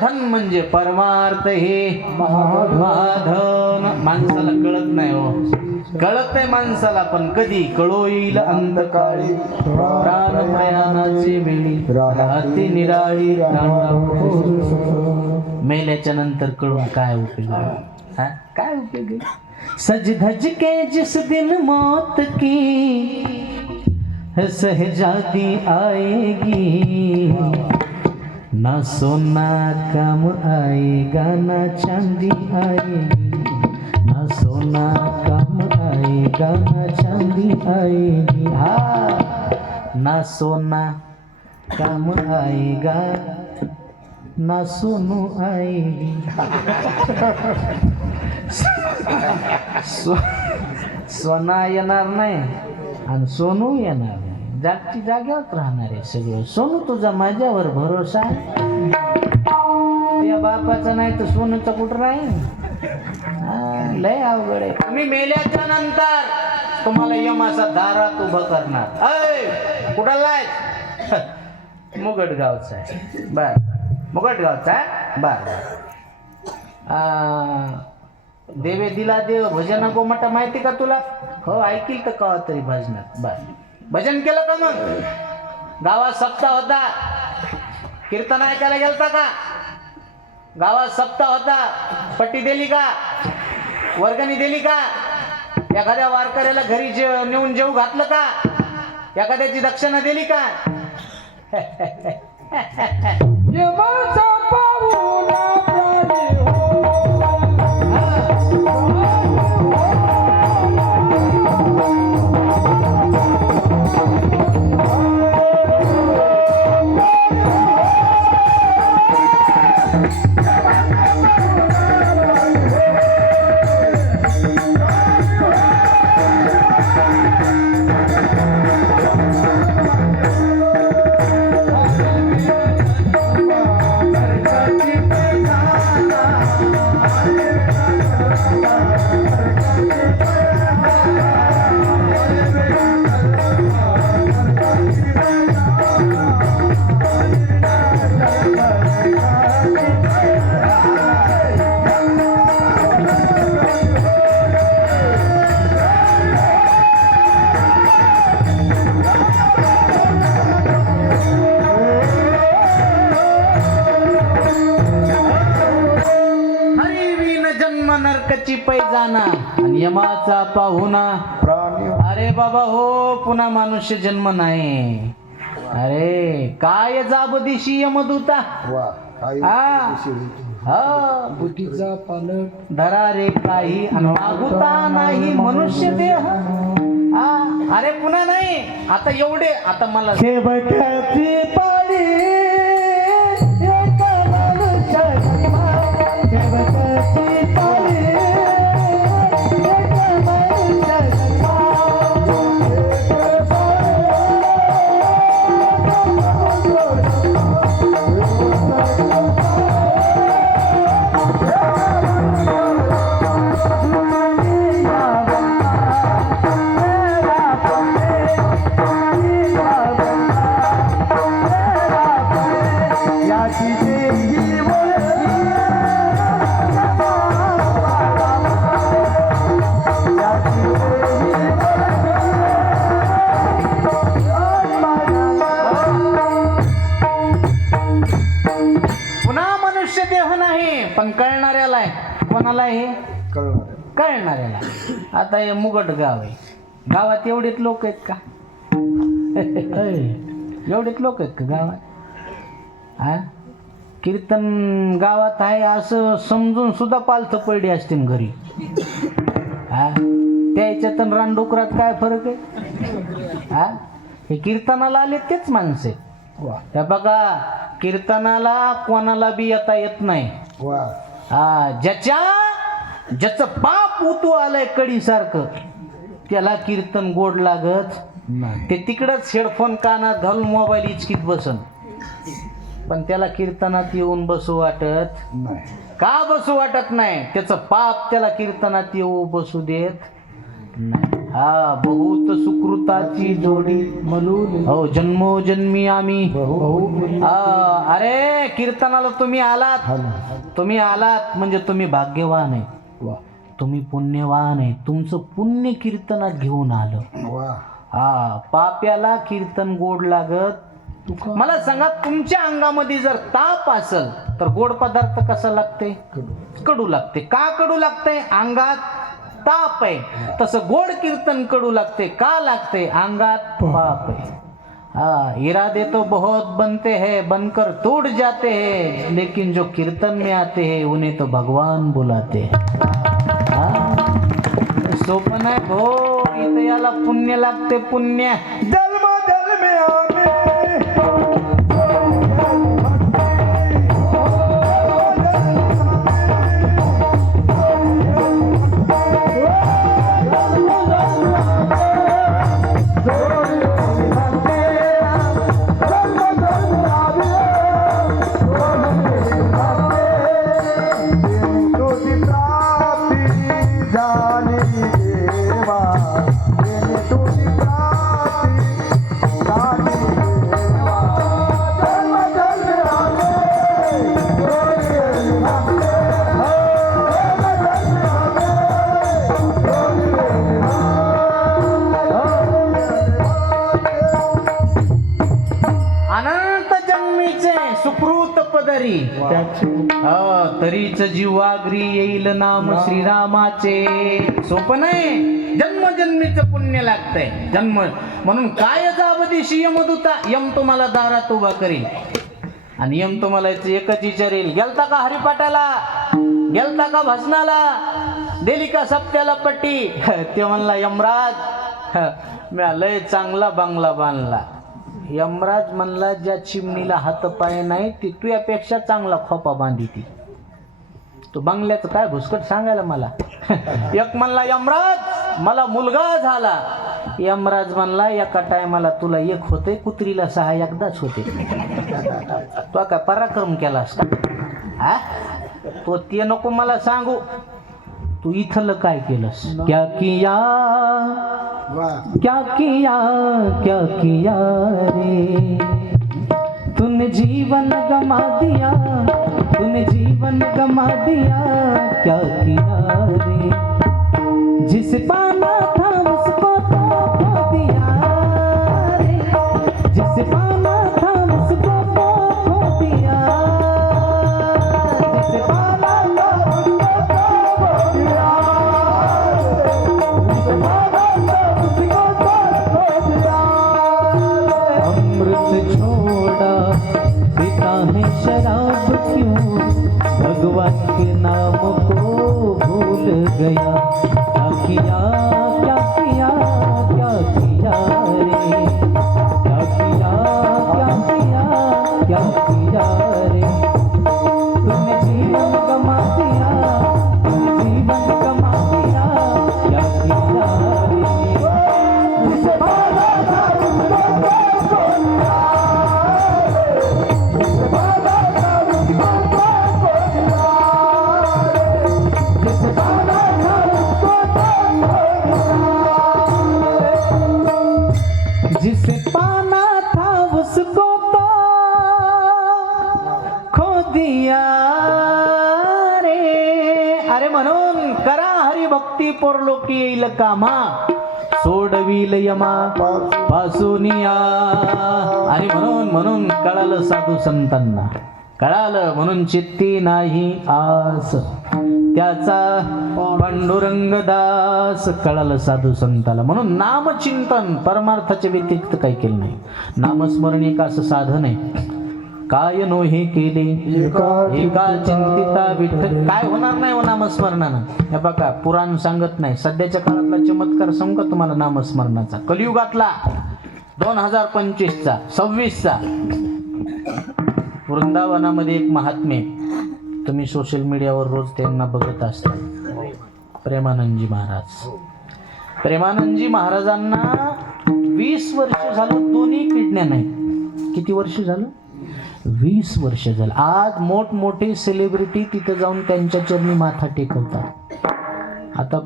धन म्हणजे परमार्थ हे महाधन. माणसाला कळत नाही हो, कळत नाही माणसाला, पण कधी कळो येईल अंतकाळी. प्राण प्रयाणाचे वेळी राहते निराळी. मेल्याच्या नंतर कळून काय उपयोग? हा, काय उपयोग? सज धज के जिस दिन मौत की सहजादी आएगी, ना सोना काम आएगा ना चांदी आएगी, ना सोना काम आएगा ना चांदी आएगी. हा, ना सोना काम आएगा ना सोनू आएगी. सोना येणार नाही आणि सोनू येणार नाही. जागची जाग्यावर राहणार आहे सगळं. सोनू तुझा माझ्यावर भरोसा आहे, त्या बापाचा नाही तर सोनूचा कुठं राहील. लय अवघड आहे. तुम्ही मेल्याच्या नंतर तुम्हाला यमाचा दारात उभं करणार. अय कुठं लाय? मुगटगावचा आहे. बर मुगटगावचा आहे. बर देवे दिला देव भजन गोमटा माहिती का तुला? हो ऐकील तर कवा तरी भजनात. बर भजन केलं का मग? गावात सप्ताह होता, कीर्तन ऐकायला गेलता का? गावात सप्ताह होता, पट्टी दिली का? वर्गणी दिली का? एखाद्या वारकऱ्याला घरी नेऊन जेवू घातलं का? एखाद्याची दक्षिणा दिली का? यमाचा पाहुणा प्राणी हो. नरकाची पैजाना आणि यमाचा पाहुणा प्राणी हो. अरे बाबा हो, पुन्हा मनुष्य जन्म नाही. अरे काय जाबदिशी यमदूता. वा काय हा. हा बुटीचा पालक धरा रे काही मागुता नाही मनुष्य देह. हा अरे पुन्हा नाही. आता एवढे आता मला शेवटची पाळी पण कळणाऱ्याला आहे. कोणाला हे कळणार कळणाऱ्याला. आता हे मुगट गाव आहे. गावात एवढेच लोक आहेत का? एवढेच लोक आहेत का गावात? हा कीर्तन गावात आहे असं समजून सुद्धा पालथं पडली असतील घरी. हा त्याच्यात रानडुकरात काय फरक आहे? हा हे कीर्तनाला आले तेच माणसे. त्या बघा कीर्तनाला कोणाला बी येता येत नाही. हा ज्याचं पाप उतू आलंय कडी सारखं त्याला कीर्तन गोड लागत ते तिकडच हेडफोन कानात घालून मोबाईल इचकीत बसन. पण त्याला कीर्तनात येऊन बसू वाटत नाही. का बसू वाटत नाही? त्याचं पाप त्याला कीर्तनात येऊ बसू देत नाही. हा बहुत सुकृताची जोडी म्हणून हो जन्मोजन्मी आम्ही. अरे कीर्तनाला तुम्ही आलात म्हणजे तुम्ही भाग्यवान आहे. तुम्ही पुण्यवान आहे. तुमचं पुण्य कीर्तनात घेऊन आलं. हा पाप्याला कीर्तन गोड लागत. मला सांगा तुमच्या अंगामध्ये जर ताप असेल तर गोड पदार्थ कसा लागते? कडू लागते. का कडू लागते? अंगात ताप आहे. तसं गोड कीर्तन कडू लागते. का लागते? अंगात पाप आहे. हाँ इरादे तो बहुत बनते हैं बनकर टूट जाते हैं लेकिन जो कीर्तन में आते हैं उन्हें तो भगवान बुलाते हैं. सोपं नाही भो. इथं याला पुण्य लागते. पुण्य जन्म जन्मे आम्ही म्हणायचंय सुकृत पदरी तरीच जीवाग्री येईल नाम श्रीरामाचे. सोपं नाही, जन्मजन्मीचं पुण्य लागतंय. जन्म म्हणून काय जावदेशी यमदूता, यम तुम्हाला दारात उभा करील आणि यम तुम्हाला एकच विचारेल, गेलता का हरिपाठाला, गेलता का भजनाला, दिली का सप्त्याला पट्टी. ते म्हणला यमराज मी लय चांगला बंगला बांधला. यमराज म्हणला ज्या चिमणीला हात पाय नाही ती तुझ्यापेक्षा चांगला खोपा बांधी ती. तो बंगल्याचं काय भुसकट सांगायला मला. एक म्हणला यमराज मला मुलगा झाला. यमराज म्हणला एका टायमाला तुला एक होते, कुत्रीला 6 एकदाच होते. तो काय पराक्रम केलास का? हा तो ते नको मला सांगू, तू इथलं काय केलंस. क्या किया क्या किया क्या किया रे, तूने जीवन गमा दिया, तूने जीवन गमा दिया, क्या किया रे. जिस पाना था उसको तो खो दिया रे, जिस पाना था उसको तो खो दिया, जिस पाना था उसको तो खो दिया, जिस पाना था उसको तो खो दिया. अमृत छोड़ा पीता है शराब क्यों, भगवान के नाम को भूल गया. क्या किया क्या किया क्या किया रे, क्या किया क्या किया क्या किया रे. तुमने जीवन गमा दिया, तुमने जीवन गमा दिया, क्या किया रे. जिसे भागा था उसको तो खो दिया, जिसे भागा था उसको तो खो दिया, जिसे भागा था उसको तो खो दिया, जिसे पाना था उसको तो खो दिया रे. अरे म्हणून करा हरिभक्ती परलोकी येईल कामा, सोडविल यमा पासूनिया. आणि म्हणून कळालं साधू संतांना, कळालं म्हणून चित्ती नाही आस त्याचा पांडुरंग दास. कळालं साधू संताला. म्हणून नामचिंतन परमार्थाच्या व्यतिरिक्त काही केलं नाही. नामस्मरण एक असं साधन आहे, काय नो हे केले एका चिंतिता विठ्ठल. काय होणार नाही हो नामस्मरणानं. हे बघा पुराण सांगत नाही. सध्याच्या काळातला चमत्कार सांगू का तुम्हाला नामस्मरणाचा, कलियुगातला 2025चा 26चा. वृंदावनामध्ये एक महात्मे, तुम्ही सोशल मीडियावर रोज त्यांना बघत असता, प्रेमानंदजी महाराज. प्रेमानंदजी महाराजांना 20 वर्ष झालं दोन्ही किडण्या नाही. किती वर्ष झालं? 20 वर्ष झालं. आज मोठमोठे सेलिब्रिटी तिथं जाऊन त्यांच्या चरणी माथा टेकवतात. आता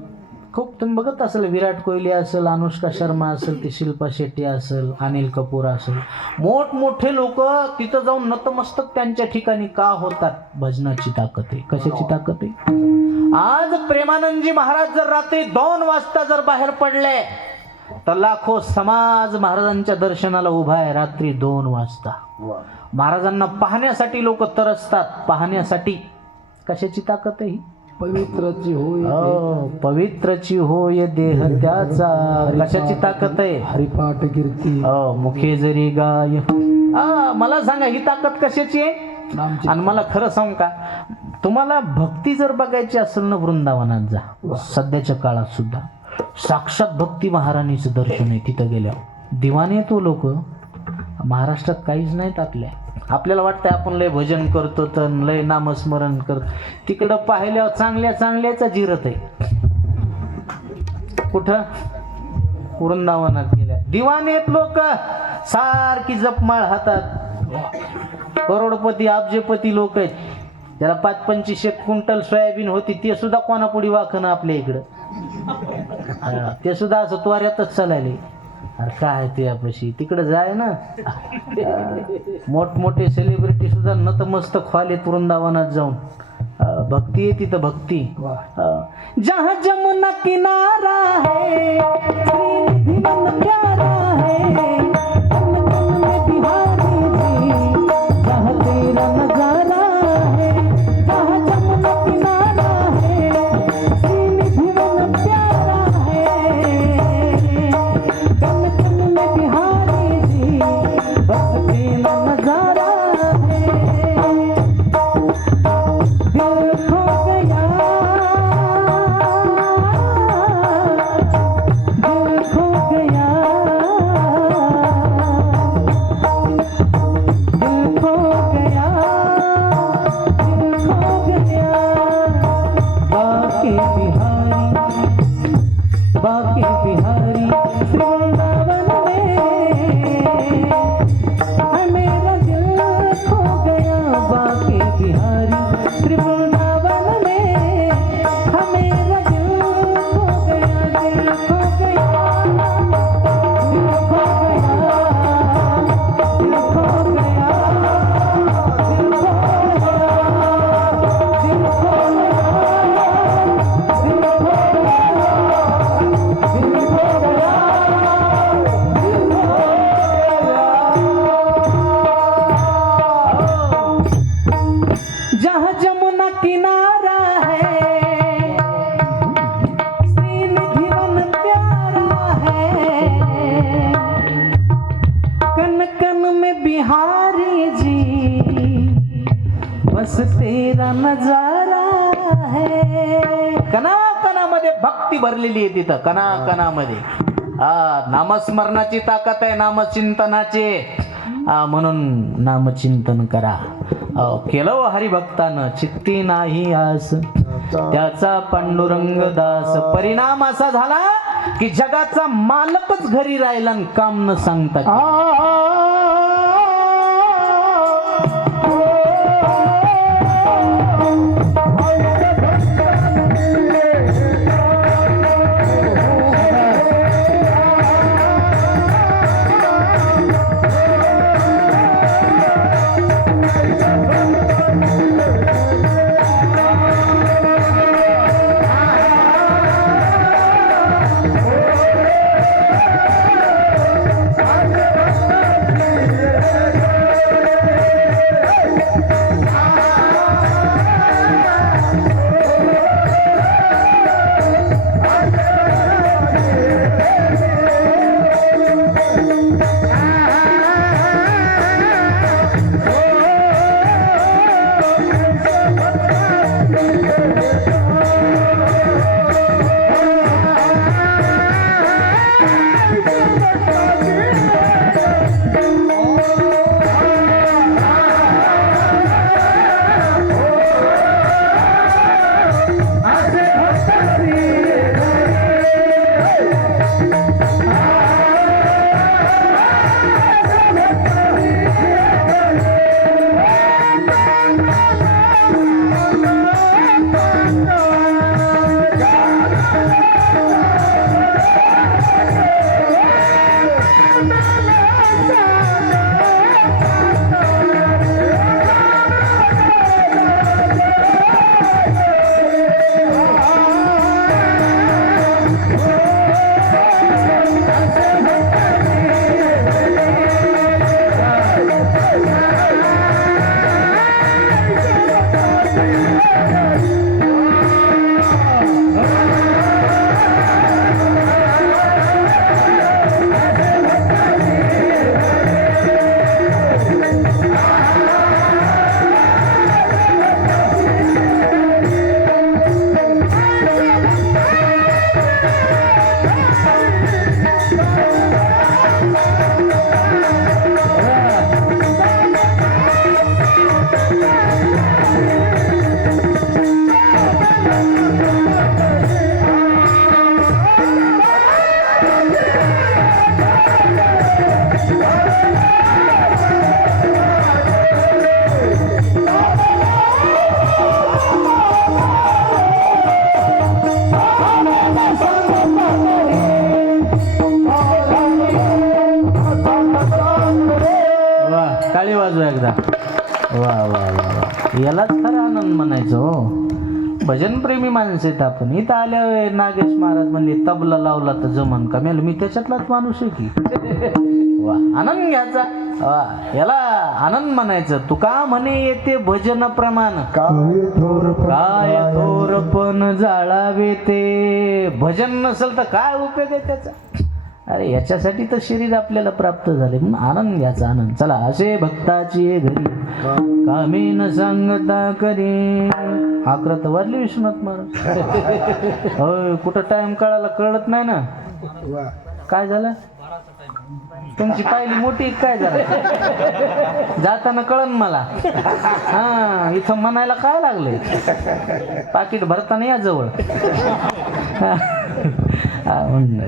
खूप तुम्ही बघत असेल, विराट कोहली असेल, अनुष्का शर्मा असेल, ती शिल्पा शेट्टी असेल, अनिल कपूर असेल, मोठमोठे लोक तिथं जाऊन नतमस्तक त्यांच्या ठिकाणी का होतात? भजनाची ताकद आहे. कशाची ताकद आहे? आज प्रेमानंदजी महाराज जर रात्री 2 वाजता जर बाहेर पडले तर लाखो समाज महाराजांच्या दर्शनाला उभा आहे. रात्री 2 वाजता महाराजांना पाहण्यासाठी लोक तरसतात. पाहण्यासाठी. कशाची ताकद आहे ही? पवित्रची होय पवित्रची होय देह त्याचा. कशाची ताकद आहे? हरिपाठ कीर्ती मुखे जरी गाय. मला सांगा ही ताकद कशाची आहे? आणि मला खरं सांगू का, तुम्हाला भक्ती जर बघायची असेल ना, वृंदावनात जा. सध्याच्या काळात सुद्धा साक्षात भक्ती महाराणीचं दर्शन आहे तिथं गेल्यावर. दिवाने तो लोक महाराष्ट्रात काहीच नाहीत. आपल्याला वाटतंय आपण लय भजन करतो तर लय नामस्मरण करतो. तिकडं पाहिल्यावर चांगल्याचा जिरत आहे. कुठं? वृंदावनात गेल्या. दिवानेत लोक सारखी जपमाळ हातात. करोडपती अब्जपती लोक आहेत. त्याला 25-25 क्विंटल सोयाबीन होती, ते सुद्धा कोणापुढे वाखणं आपल्या इकडं. ते सुद्धा असं त्वाऱ्यातच चालायले. अरे काय ते यापाशी तिकडे जाय ना. मोठमोठे सेलिब्रिटी सुद्धा नतमस्तक व्हालेत वृंदावनात जाऊन. भक्ती आहे तिथं, भक्ती. जहाँ जमुना किनारा है, श्रीनिधि मन प्यारा है, तन तन में बिहारी जी. बस तेरा नजारा है. कणा कणामध्ये भक्ती भरलेली आहे तिथं, कणा कणामध्ये. नामस्मरणाची ताकद आहे, नामचिंतनाचे. म्हणून नामचिंतन करा. केलं हरिभक्तानं चित्ती नाही आस, त्याचा पांडुरंग दास. परिणाम असा झाला की जगाचा मालकच घरी राहिला आणि काम न सांगता. टाळी वाजवा एकदा. वा वा वा वा, यालाच खरा आनंद म्हणायचं हो. भजनप्रेमी माणसं आहेत आपण. इथं आल्यावर नागेश महाराज म्हणले तबला लावला तर जमन का? मी त्याच्यातलाच माणूस आहे की. वा, आनंद घ्यायचा. वा, याला आनंद म्हणायचं. तुका म्हणे येते भजन प्रमाण, काय थोर पण जाळावे ते. भजन नसेल तर काय उपयोग आहे त्याचा? अरे याच्यासाठी तर शरीर आपल्याला प्राप्त झाले, म्हणून आनंद घ्यायचा. आनंद. चला, असे भक्ताची घरी कामे न सांगता करी. आकृत वाजली विश्वनाथ महाराज. होय, कुठं टाइम कळाला कळत नाही ना. काय झालं? तुमची पायली मोठी काय झालं? जाताना कळन मला. हा, इथं म्हणायला काय लागले? पाकिट भरताना या जवळ.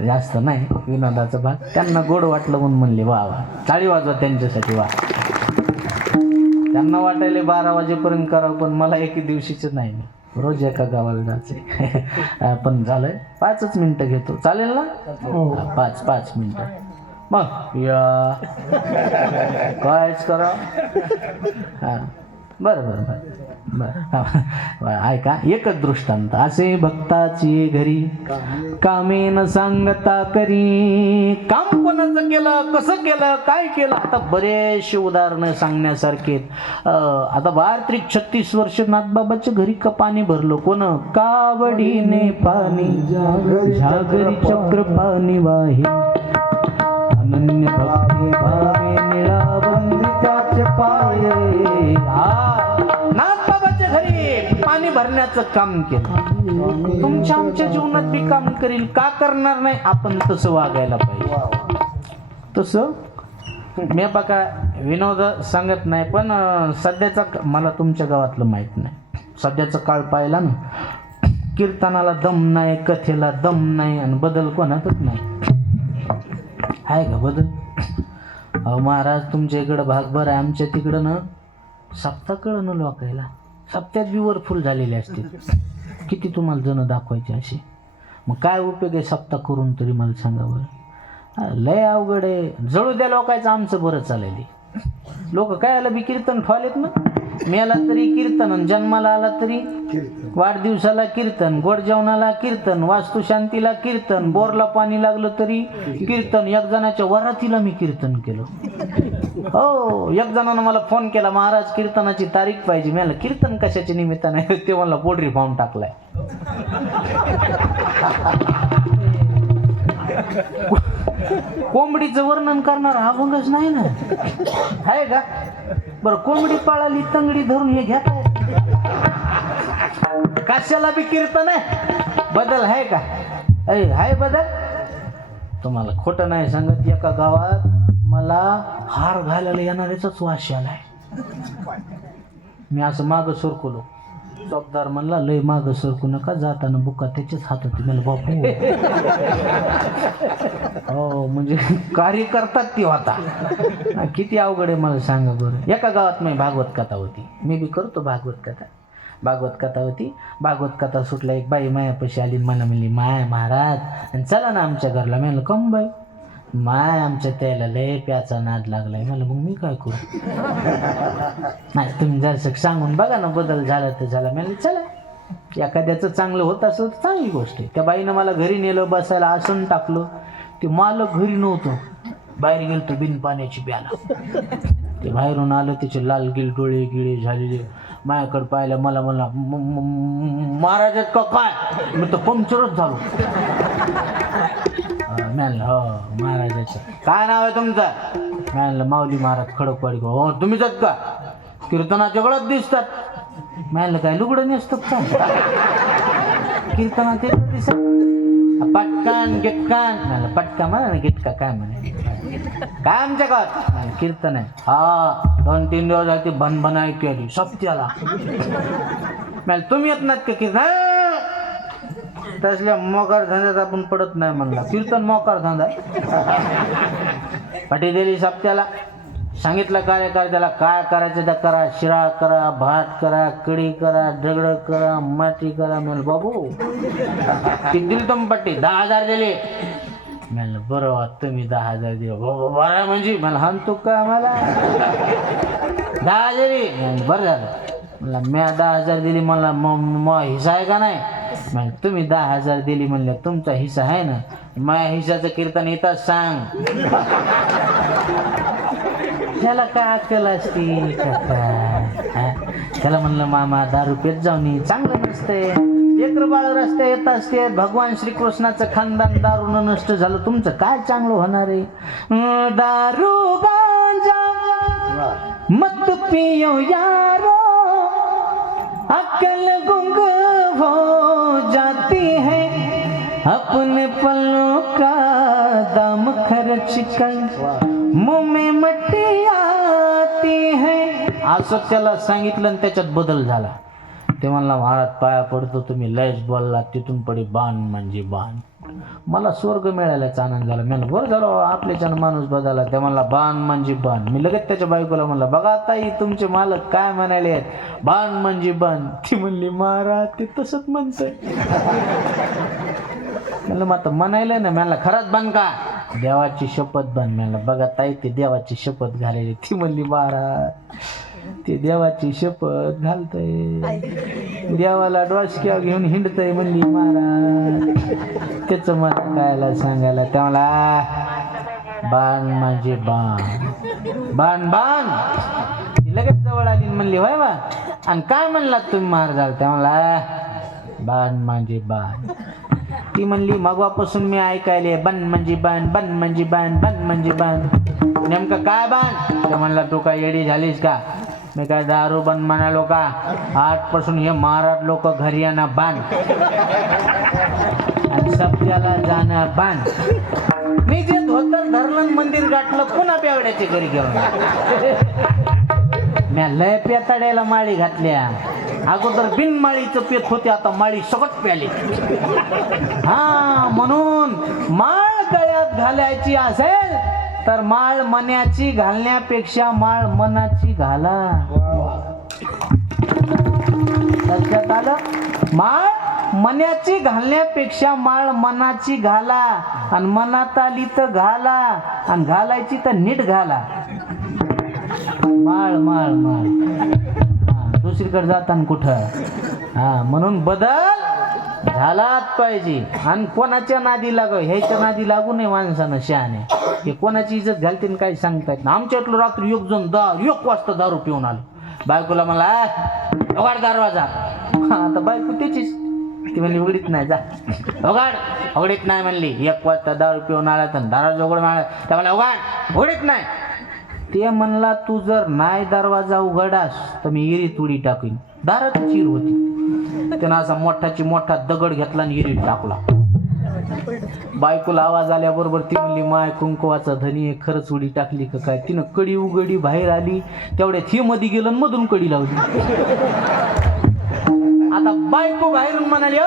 जास्त नाही विनोदाचा भाग. त्यांना गोड वाटलं म्हणून म्हणले वा वा. टाळी वाजवा त्यांच्यासाठी. वा. त्यांना वाटायला 12 वाजेपर्यंत करावं, पण मला एके दिवशीच नाही. रोज एका गावाला जायचं. पण झालंय 5च मिनिटं घेतो. चालेल ना? 5 मिनिटं. मग या कायच करा. हां, बरं. ऐका, एकच दृष्टांत. असे भक्ताची घरी कामे न सांगता करी. काम कोणाचं केलं, कसं केलं, काय केलं, आता बरेचसे उदाहरणं सांगण्यासारखे. आता 32-36 वर्ष नाथबाबाच्या घरी का पाणी भरलं. कोण? कावडीने पाणी झागरी चक्र पाणी वाहे. अनन्य भक्ती भावे निळा वंदिताचे पाये. नाथ पाणी भरण्याचं काम केलं, तुमच्या आमच्या जीवनात बी काम करील. का करणार नाही? आपण तसं वागायला पाहिजे. तसं मी बघा विनोद सांगत नाही, पण सध्याचा मला तुमच्या गावातलं माहीत नाही. सध्याचा काळ पाहिला ना, कीर्तनाला दम नाही, कथेला दम नाही, आणि बदल कोणातच नाही. आहे का बदल? अहो महाराज, तुमच्या इकडं भागभर आहे, आमच्या तिकडं ना सप्ताह कळं ना लोकायला. सप्त्यात बी फुल झालेले असते. किती तुम्हाला जण दाखवायचे असे? मग काय उपयोग आहे सप्ताह करून तरी मला सांगा बरं. लय अवघड आहे. जळू द्या लोकायचं, आमचं बरं चालेल. लोक काय आलं बी कीर्तन ठेवलेत ना. मेला तरी कीर्तन, आणि जन्माला आला तरी वाढदिवसाला कीर्तन, गोड जेवणाला कीर्तन, वास्तुशांतीला कीर्तन, बोरला पाणी लागलं तरी कीर्तन. एक जणाच्या वरातीला मी कीर्तन केलं. हो, एक जणानं मला फोन केला, महाराज कीर्तनाची तारीख पाहिजे. मी म्हणलं कीर्तन कशाच्या निमित्ताने? ते मला पोल्ट्री फार्म टाकलाय. कोंबडीचं वर्णन करणार हा अभंगच नाही ना, आहे का? बरं, कोंबडी पाळाली तंगडी धरून हे घेताय. कशाला बी कीर्तन आहे. बदल आहे का? आहे बदल. तुम्हाला खोटं नाही सांगत, एका गावात मला हार घालायला येणाऱ्याचाच वास आलाय. मी असं मागं सरकलो, चौकदार म्हणला लय मागं सरकू नका, जाताना बुका त्याच्याच हातात. मला बापू हो, म्हणजे कार्य करतात ती होता. किती अवघड आहे मला सांगा बरं. एका गावात मी भागवत कथा होती, मी बी करतो भागवत कथा. भागवत कथा होती. भागवत कथा सुटला, एक बाई मायापाशी आली, मला म्हणली माय महाराज आणि चला ना आमच्या घरला. मी म्हणलं कम बाई? माय आमच्या त्याला लय प्याचा नाद लागलाय. मला मग मी काय करू? नाही, तुम्ही जरासं सांगून बघा ना, बदल झाला तर झाला. मी म्हणलं चला, एखाद्याचं चांगलं होत असलं तर चांगली गोष्ट आहे. त्या बाईनं मला घरी नेलं, बसायला आसन टाकलं. ते मालक घरी नव्हतं, बाहेर गेलं तर बिन पाण्याची प्याला. ते बाहेरून आलं, त्याचे लाल गिल डोळे गिळे झालेले. माझ्याकडे पाहिलं, मला म्हणला महाराज का काय? मी तर पंक्चरच झालो. म्हणलं हो महाराजाचं. काय नाव आहे तुमचं? म्हणलं माऊली महाराज खडकवाडी. हो तुम्हीच आहेत का? कीर्तनाच्या गळत दिसतात. म्हणलं काय लुगडं नसतं का कीर्तनात दिसत? पटकान गिटकान. म्हणलं पटका म्हणा ना, गिटका काय म्हणे? काय आमच्या गावात कीर्तन आहे. हा 2-3 दिवस झाले, भन ऐकू आली सप्त्याला. म्हणलं तुम्ही येत नाहीत का कीर्तन? तसल्या मोकार धंद्यात आपण पडत नाही. म्हणला कीर्तन मोकार धंदा. पाठी दिली सप्त्याला, सांगितलं कार्यकर्त्याला काय करायचं त्या करा. शिरा करा, भात करा, कढी करा, दगड करा, माती करा. म्हणलं बाबू किती दिली तुम्ही पट्टी? 10,000 दिली. म्हणलं बरं तुम्ही 10,000 दिले. बरं म्हणजे मला हाणतो का मला? 10 दिली. बरं झालं. म्हणलं मी 10,000 दिली, मला हिस्सा आहे का नाही? म्हणजे तुम्ही 10,000 दिली म्हणलं, तुमचा हिस्सा आहे ना? माझ्या हिस्साचं कीर्तन येतात सांग. त्याला काय अक्कल असते त्याला म्हणलं मामा 10 रुपयेच जाऊन चांगलं नसतंय. लेकर बाळ रस्ते येत असते. भगवान श्रीकृष्णाचं खानदान दारूनं नष्ट झालं, तुमचं काय चांगलं होणार आहे? दारू गांजा मत पियो यारो, अक्ल गुंग हो जाती है, अपने पलों का दाम खर्च कर मुंह में मट्टी आती है. असं त्याला सांगितलं आणि त्याच्यात बदल झाला. ते म्हणला महाराज पाया पडतो, तुम्ही लयच बोलला, तिथून पडी बाण म्हणजे बाण. मला स्वर्ग मिळाल्याचा आनंद झाला. मी बरं झालं आपल्याच्यानं माणूस बदलला. ते म्हणला बाण म्हणजे बाण. मी लगेच त्याच्या बायकोला म्हणलं बघा ताई तुमचे मालक काय म्हणाले आहेत, बाण म्हणजे बाण. ती म्हणली महाराज ते तसंच म्हणतंय. म्हणलं मग आता म्हणायला ना. म्हणला खरंच बन का? देवाची शपथ बन. म्हणलं बघा ताई ते देवाची शपथ घालेली. ती म्हणली महाराज ते देवाची शपथ घालतय, देवाला डोसक्या घेऊन हिंडतय. म्हणली महाराज त्याचं मत कायला सांगायला. त्याला बाण म्हणजे बाण, बाण बाण. ती लगेच जवळ आली म्हणली होय बा. आणि काय म्हणलात तुम्ही महाराजाला? त्याला बाण म्हणजे बाण. ती म्हणली मगवापासून मी ऐकायले बन म्हणजे बाण, बन म्हणजे बाण, बन म्हणजे बाण. नेमकं काय बाण? ते म्हणला तू काय येडी झालीस का? मी काय दारू बंद म्हणालो का? आजपासून हे महाराज लोक घरी येणं बांध आणि सप्त्याला जाणं बांध. मी जे धोतर धरलं मंदिर गाठलं पुन्हा बेवड्याच्या घरी घेऊन म्या लय पेताड्याला माळी घातल्या. अगोदर बिन माळीचं पेत होते, आता माळी सगळं प्याली. हा म्हणून माळ गळ्यात घालायची असेल तर माळ मनाची घालण्यापेक्षा माळ मनाची घाला. लक्षात आलं? माळ मनाची घालण्यापेक्षा माळ मनाची घाला. आणि मनात आली तर घाला आणि घालायची तर नीट घाला. माळ माळ माळ दुसरीकडे जाताना कुठं. हा म्हणून बदल झालाच पाहिजे. आणि कोणाच्या नादी लागू, ह्याच्या नादी लागू नये माणसानं. शहाणे हे कोणाची इज्जत घालते आणि काही सांगता येत ना. आमच्या इथलं रात्री एक जण 1 वाजता दारू पिऊन आलो. बायकोला मला उघाड दरवाजा. आता बायको त्याचीच, ती म्हणली उघडीत नाही, जा उघडीत नाही म्हणली. 1 वाजता दारू पिऊन आला तर दरवाजा उघड मारला. त्या मला उघडीत नाही. ते म्हणला तू जर नाही दरवाजा उघडास तर मी इरीत उडी टाकीन. दारात चिर होती. त्यानं असा मोठा दगड घेतला आणि इरीत टाकला. बायकोला आवाज आल्याबरोबर ती म्हणली माय कुंकवाचा धनी आहे, खरंच उडी टाकली का काय. तिनं कडी उघडी बाहेर आली, तेवढ्यात ही मध्ये गेलं आणि मधून कडी लावली. आता बायको बाहेरून म्हणाली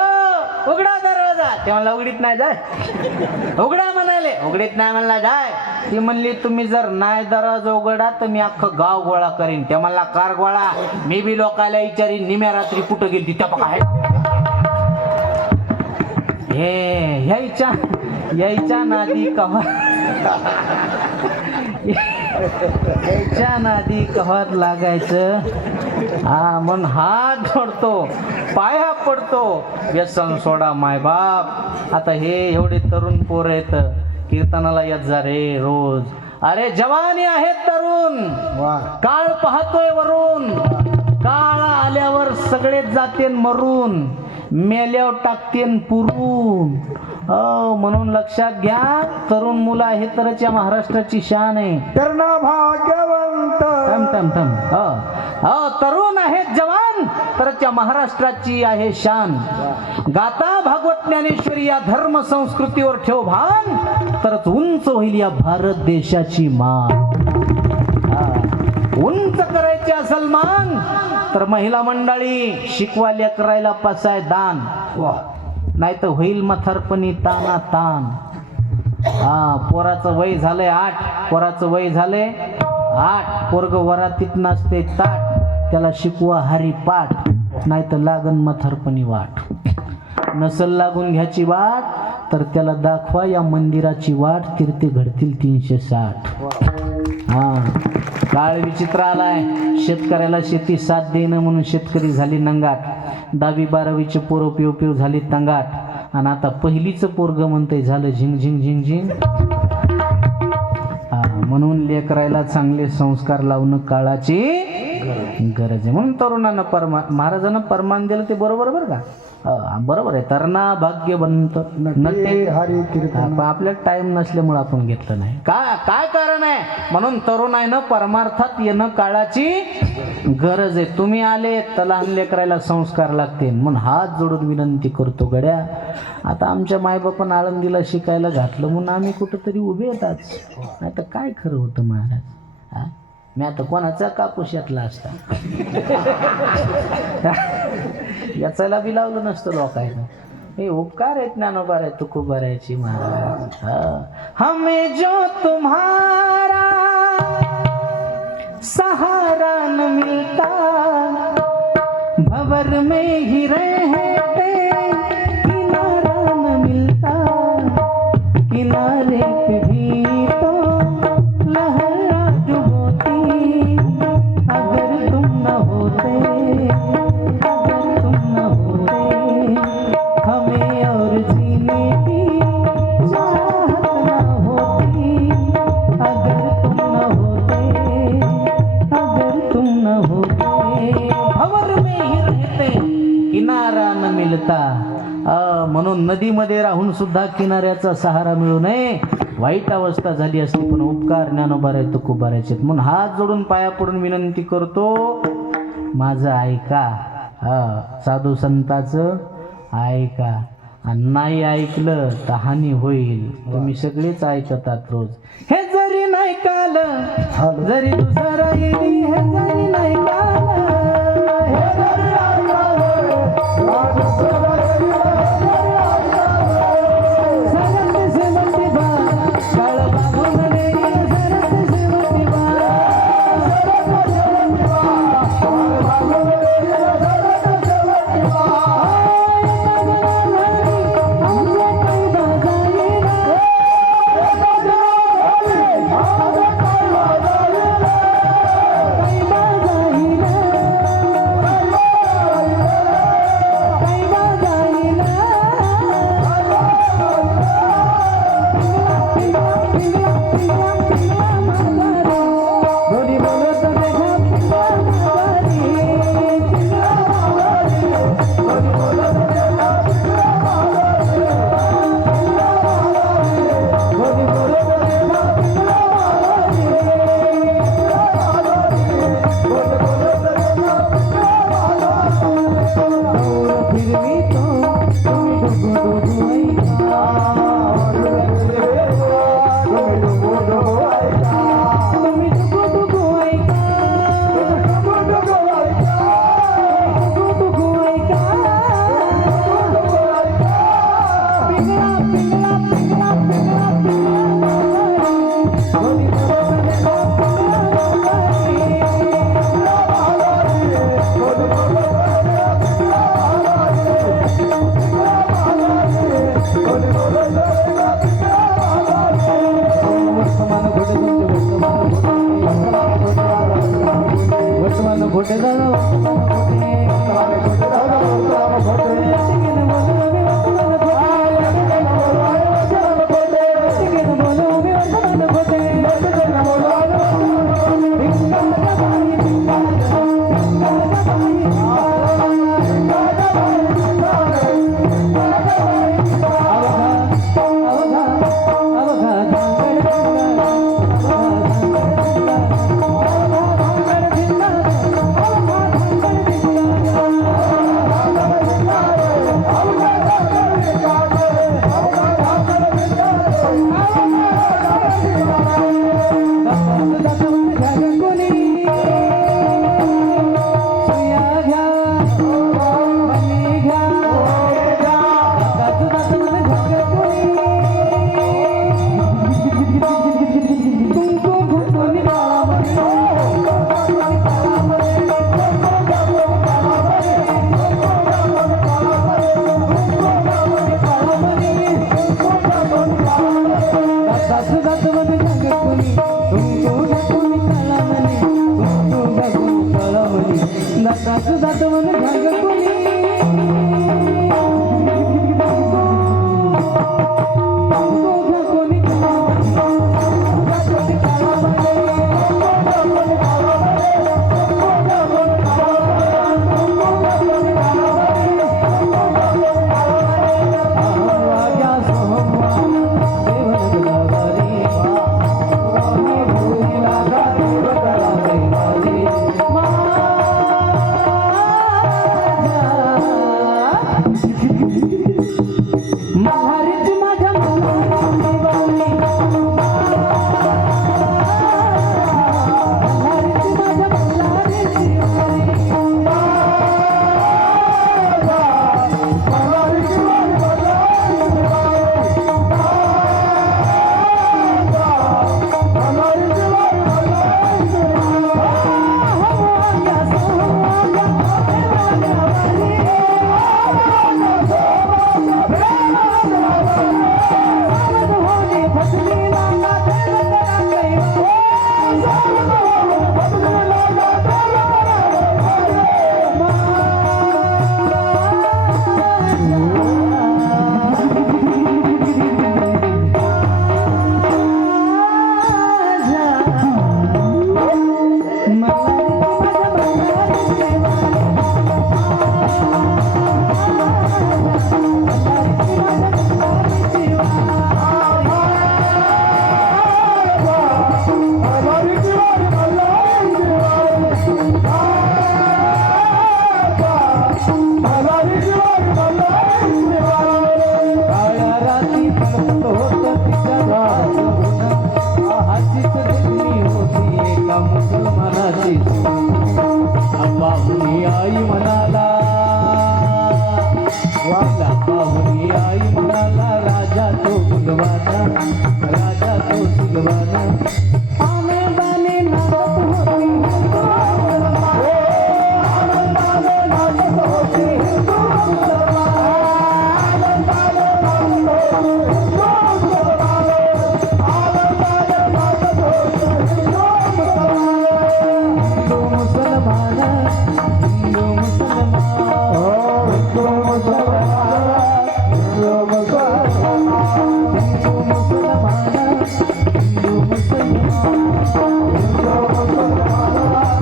उघडा दरवाजा. ते म्हणला उघडीत नाही, जाय उघडा म्हणाले. उघडीत नाही म्हणला, जाय. ती म्हणली तुम्ही जर नाही दरवाजा उघडा तर मी अख्खं गाव गोळा करीन. त्या म्हणला कार गोळा. मी बी लोकायला विचारीन निम्या रात्री कुठं गेली त्या बघा. हे यायच्या नादी कव्हा यायच्या नादी कव्हात लागायचं. हा मन हात जोडतो, पाया पडतो, व्यसन सोडा मायबाप. आता हे एवढे तरुण पोर आहेत, कीर्तनाला येत जा रे रोज. अरे जवानी आहेत तरुण, काळ पाहतोय वरून. काळ आल्यावर सगळेच जातेन मरून, मेल्यावर टाकतेन पुरून. म्हणून लक्षात घ्या, तरुण मुलं आहे तरच या महाराष्ट्राची शान आहे. भाग्यवंत तरुण आहेत जवान तरच या महाराष्ट्राची आहे शान. गाता भागवत ज्ञानेश्वरी या धर्म संस्कृतीवर ठेव भान, तरच उंच होईल या भारत देशाची मान. उंच करायचे असल मान तर महिला मंडळी शिकवा लेकरायला पासाय दान. नाही तर होईल मथारपणी ताना तान. पोराचं वय झालंय 8, पोराचं वय झालंय 8. पोरग वरातीत नसते ताट, त्याला शिकवा हरी पाठ. नाही तर लागन मथारपणी वाट. नसल लागून घ्यायची वाट तर त्याला दाखवा या मंदिराची वाट. तीर्थे घडतील 360. काळ विचित्र आलाय. शेतकऱ्याला शेती साथ देणं म्हणून शेतकरी झाली नंगाट. 10वी 12वीचे पोरं पिव पिव झाली तंगाट. आणि आता पहिलीचं पोरग म्हणतंय झालं झिंग झिंग झिंग झिंग. म्हणून लेकरायला चांगले संस्कार लावणं काळाची गरज आहे. म्हणून तरुणांना महाराजांना परमान दिलं ते बरोबर बरं का. बरोबर आहे. तरणा भाग्यवंत नटे हरी कीर्तन. आपल्या टाइम नसल्यामुळे आपण घेतलं नाही. काय कारण आहे. म्हणून तरुणाईनं परमार्थात येणं काळाची गरज आहे. तुम्ही आले तर लहान लेकरायला संस्कार लागतील म्हणून हात जोडून विनंती करतो गड्या. आता आमच्या मायबापानं आळंदीला शिकायला घातलं म्हणून आम्ही कुठंतरी उभे येतात. नाही तर काय खरं होतं महाराज. मी आता कोणाचा कापूस यातला असता याचायला बी लावलं नसतं लोकांना. हे उपकार आहेत ज्ञानोबा रे तुकोबारायची महाराज. हमें जो तुम्हारा सहारा न मिलता, भंवर में ही रहते किनारा न मिलता. किनारे पे भी तो लहरा डुबोती, अगर तुम न होते, अगर तुम न होते, हमें और जीने की चाहत न होती. अगर तुम न होते, अगर तुम न होते, भंवर में ही रहते किनारा न मिलता. म्हणून नदीमध्ये राहून सुद्धा किनाऱ्याचा सहारा मिळू नये वाईट अवस्था झाली असती, पण उपकार ज्ञानोबाराय तुकोबारायचे म्हणून हात जोडून पाया पडून विनंती करतो, माझं ऐका. साधू संताचं ऐका, आणि नाही ऐकलं तर हानी होईल. तुम्ही सगळेच ऐकतात रोज. हे जरी नाही काल जरी दुसरं येईल, हे जरी नाही काल, हे जरी नाही सरत शेवटी बा काळ बांधून देईल, सरत शेवटी बा पाहुणी आई म्हणाला, वाला पाहुणी आई म्हणाला, राजा तो सुलवाना, राजा तो सुलवाना. आनंदाने नाचत होती हिंदू मुसलमान, हिंदू मुसलमान, हिंदू मुसलमान, हिंदू मुसलमान, हिंदू मुसलमान,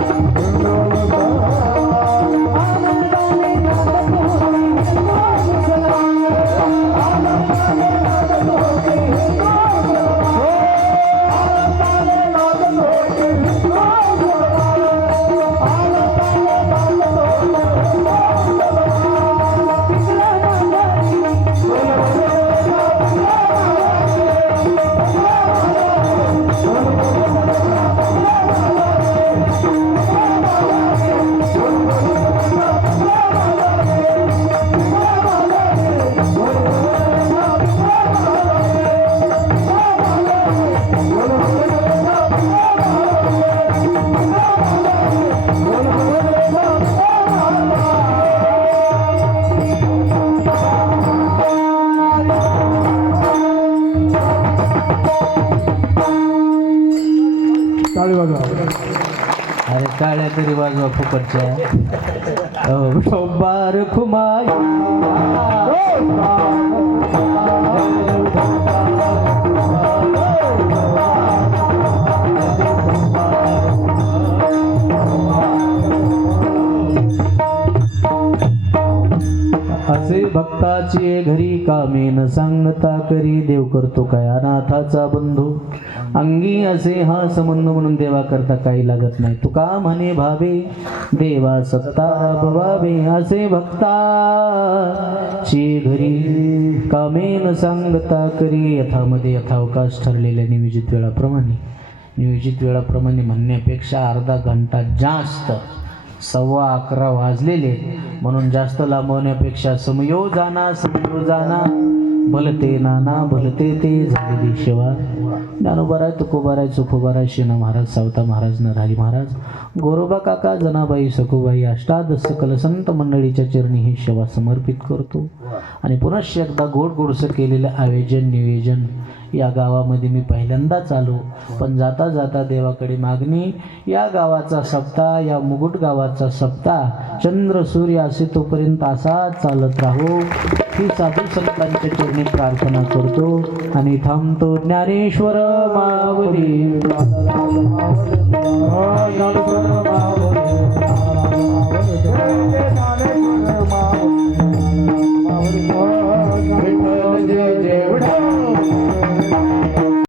हिंदू मुसलमान. आनंदाने नाचत होती हिंदू मुसलमान, आनंदाने नाचत होती हिंदू टाळी वाजवा. अरे टाळ्या तरी वाजवा फुकटच्या. शोभार खुमाई असे भक्ताची घरी कामे न सांगता करी, देव करतो काय अनाथाचा बंधू. अंगी असे हा संबंध म्हणून देवा करता काही लागत नाही. तुका म्हणे भावे देवा सत्ता भवावे, असे भक्ताची घरी कामे न सांगता करी. यथामध्ये यथावकाश ठरलेल्या नियोजित वेळाप्रमाणे म्हणण्यापेक्षा अर्धा घंटा जास्त, 11:15 वाजलेले म्हणून जास्त लांबवण्यापेक्षा समयोजाना भलते नाना भलते ते झालेली सेवा. ज्ञानोबाराय तुकोबाराय चुकोबाराय शेना महाराज सावता महाराज नरहरी महाराज गोरोबा काका जनाबाई सखुबाई अष्टादश सकल संत मंडळीच्या चरणी ही सेवा समर्पित करतो. आणि पुनश्च एकदा गोडसं केलेलं आयोजन नियोजन या गावामध्ये मी पहिल्यांदाच आलो, पण जाता जाता देवाकडे मागणी, या गावाचा सप्ताह, या मुकुट गावाचा सप्ताह चंद्र सूर्य असे तोपर्यंत असा चालत राहो ही साधू संतांच्या चरणी प्रार्थना करतो. आणि थांबतो ज्ञानेश्वर माऊली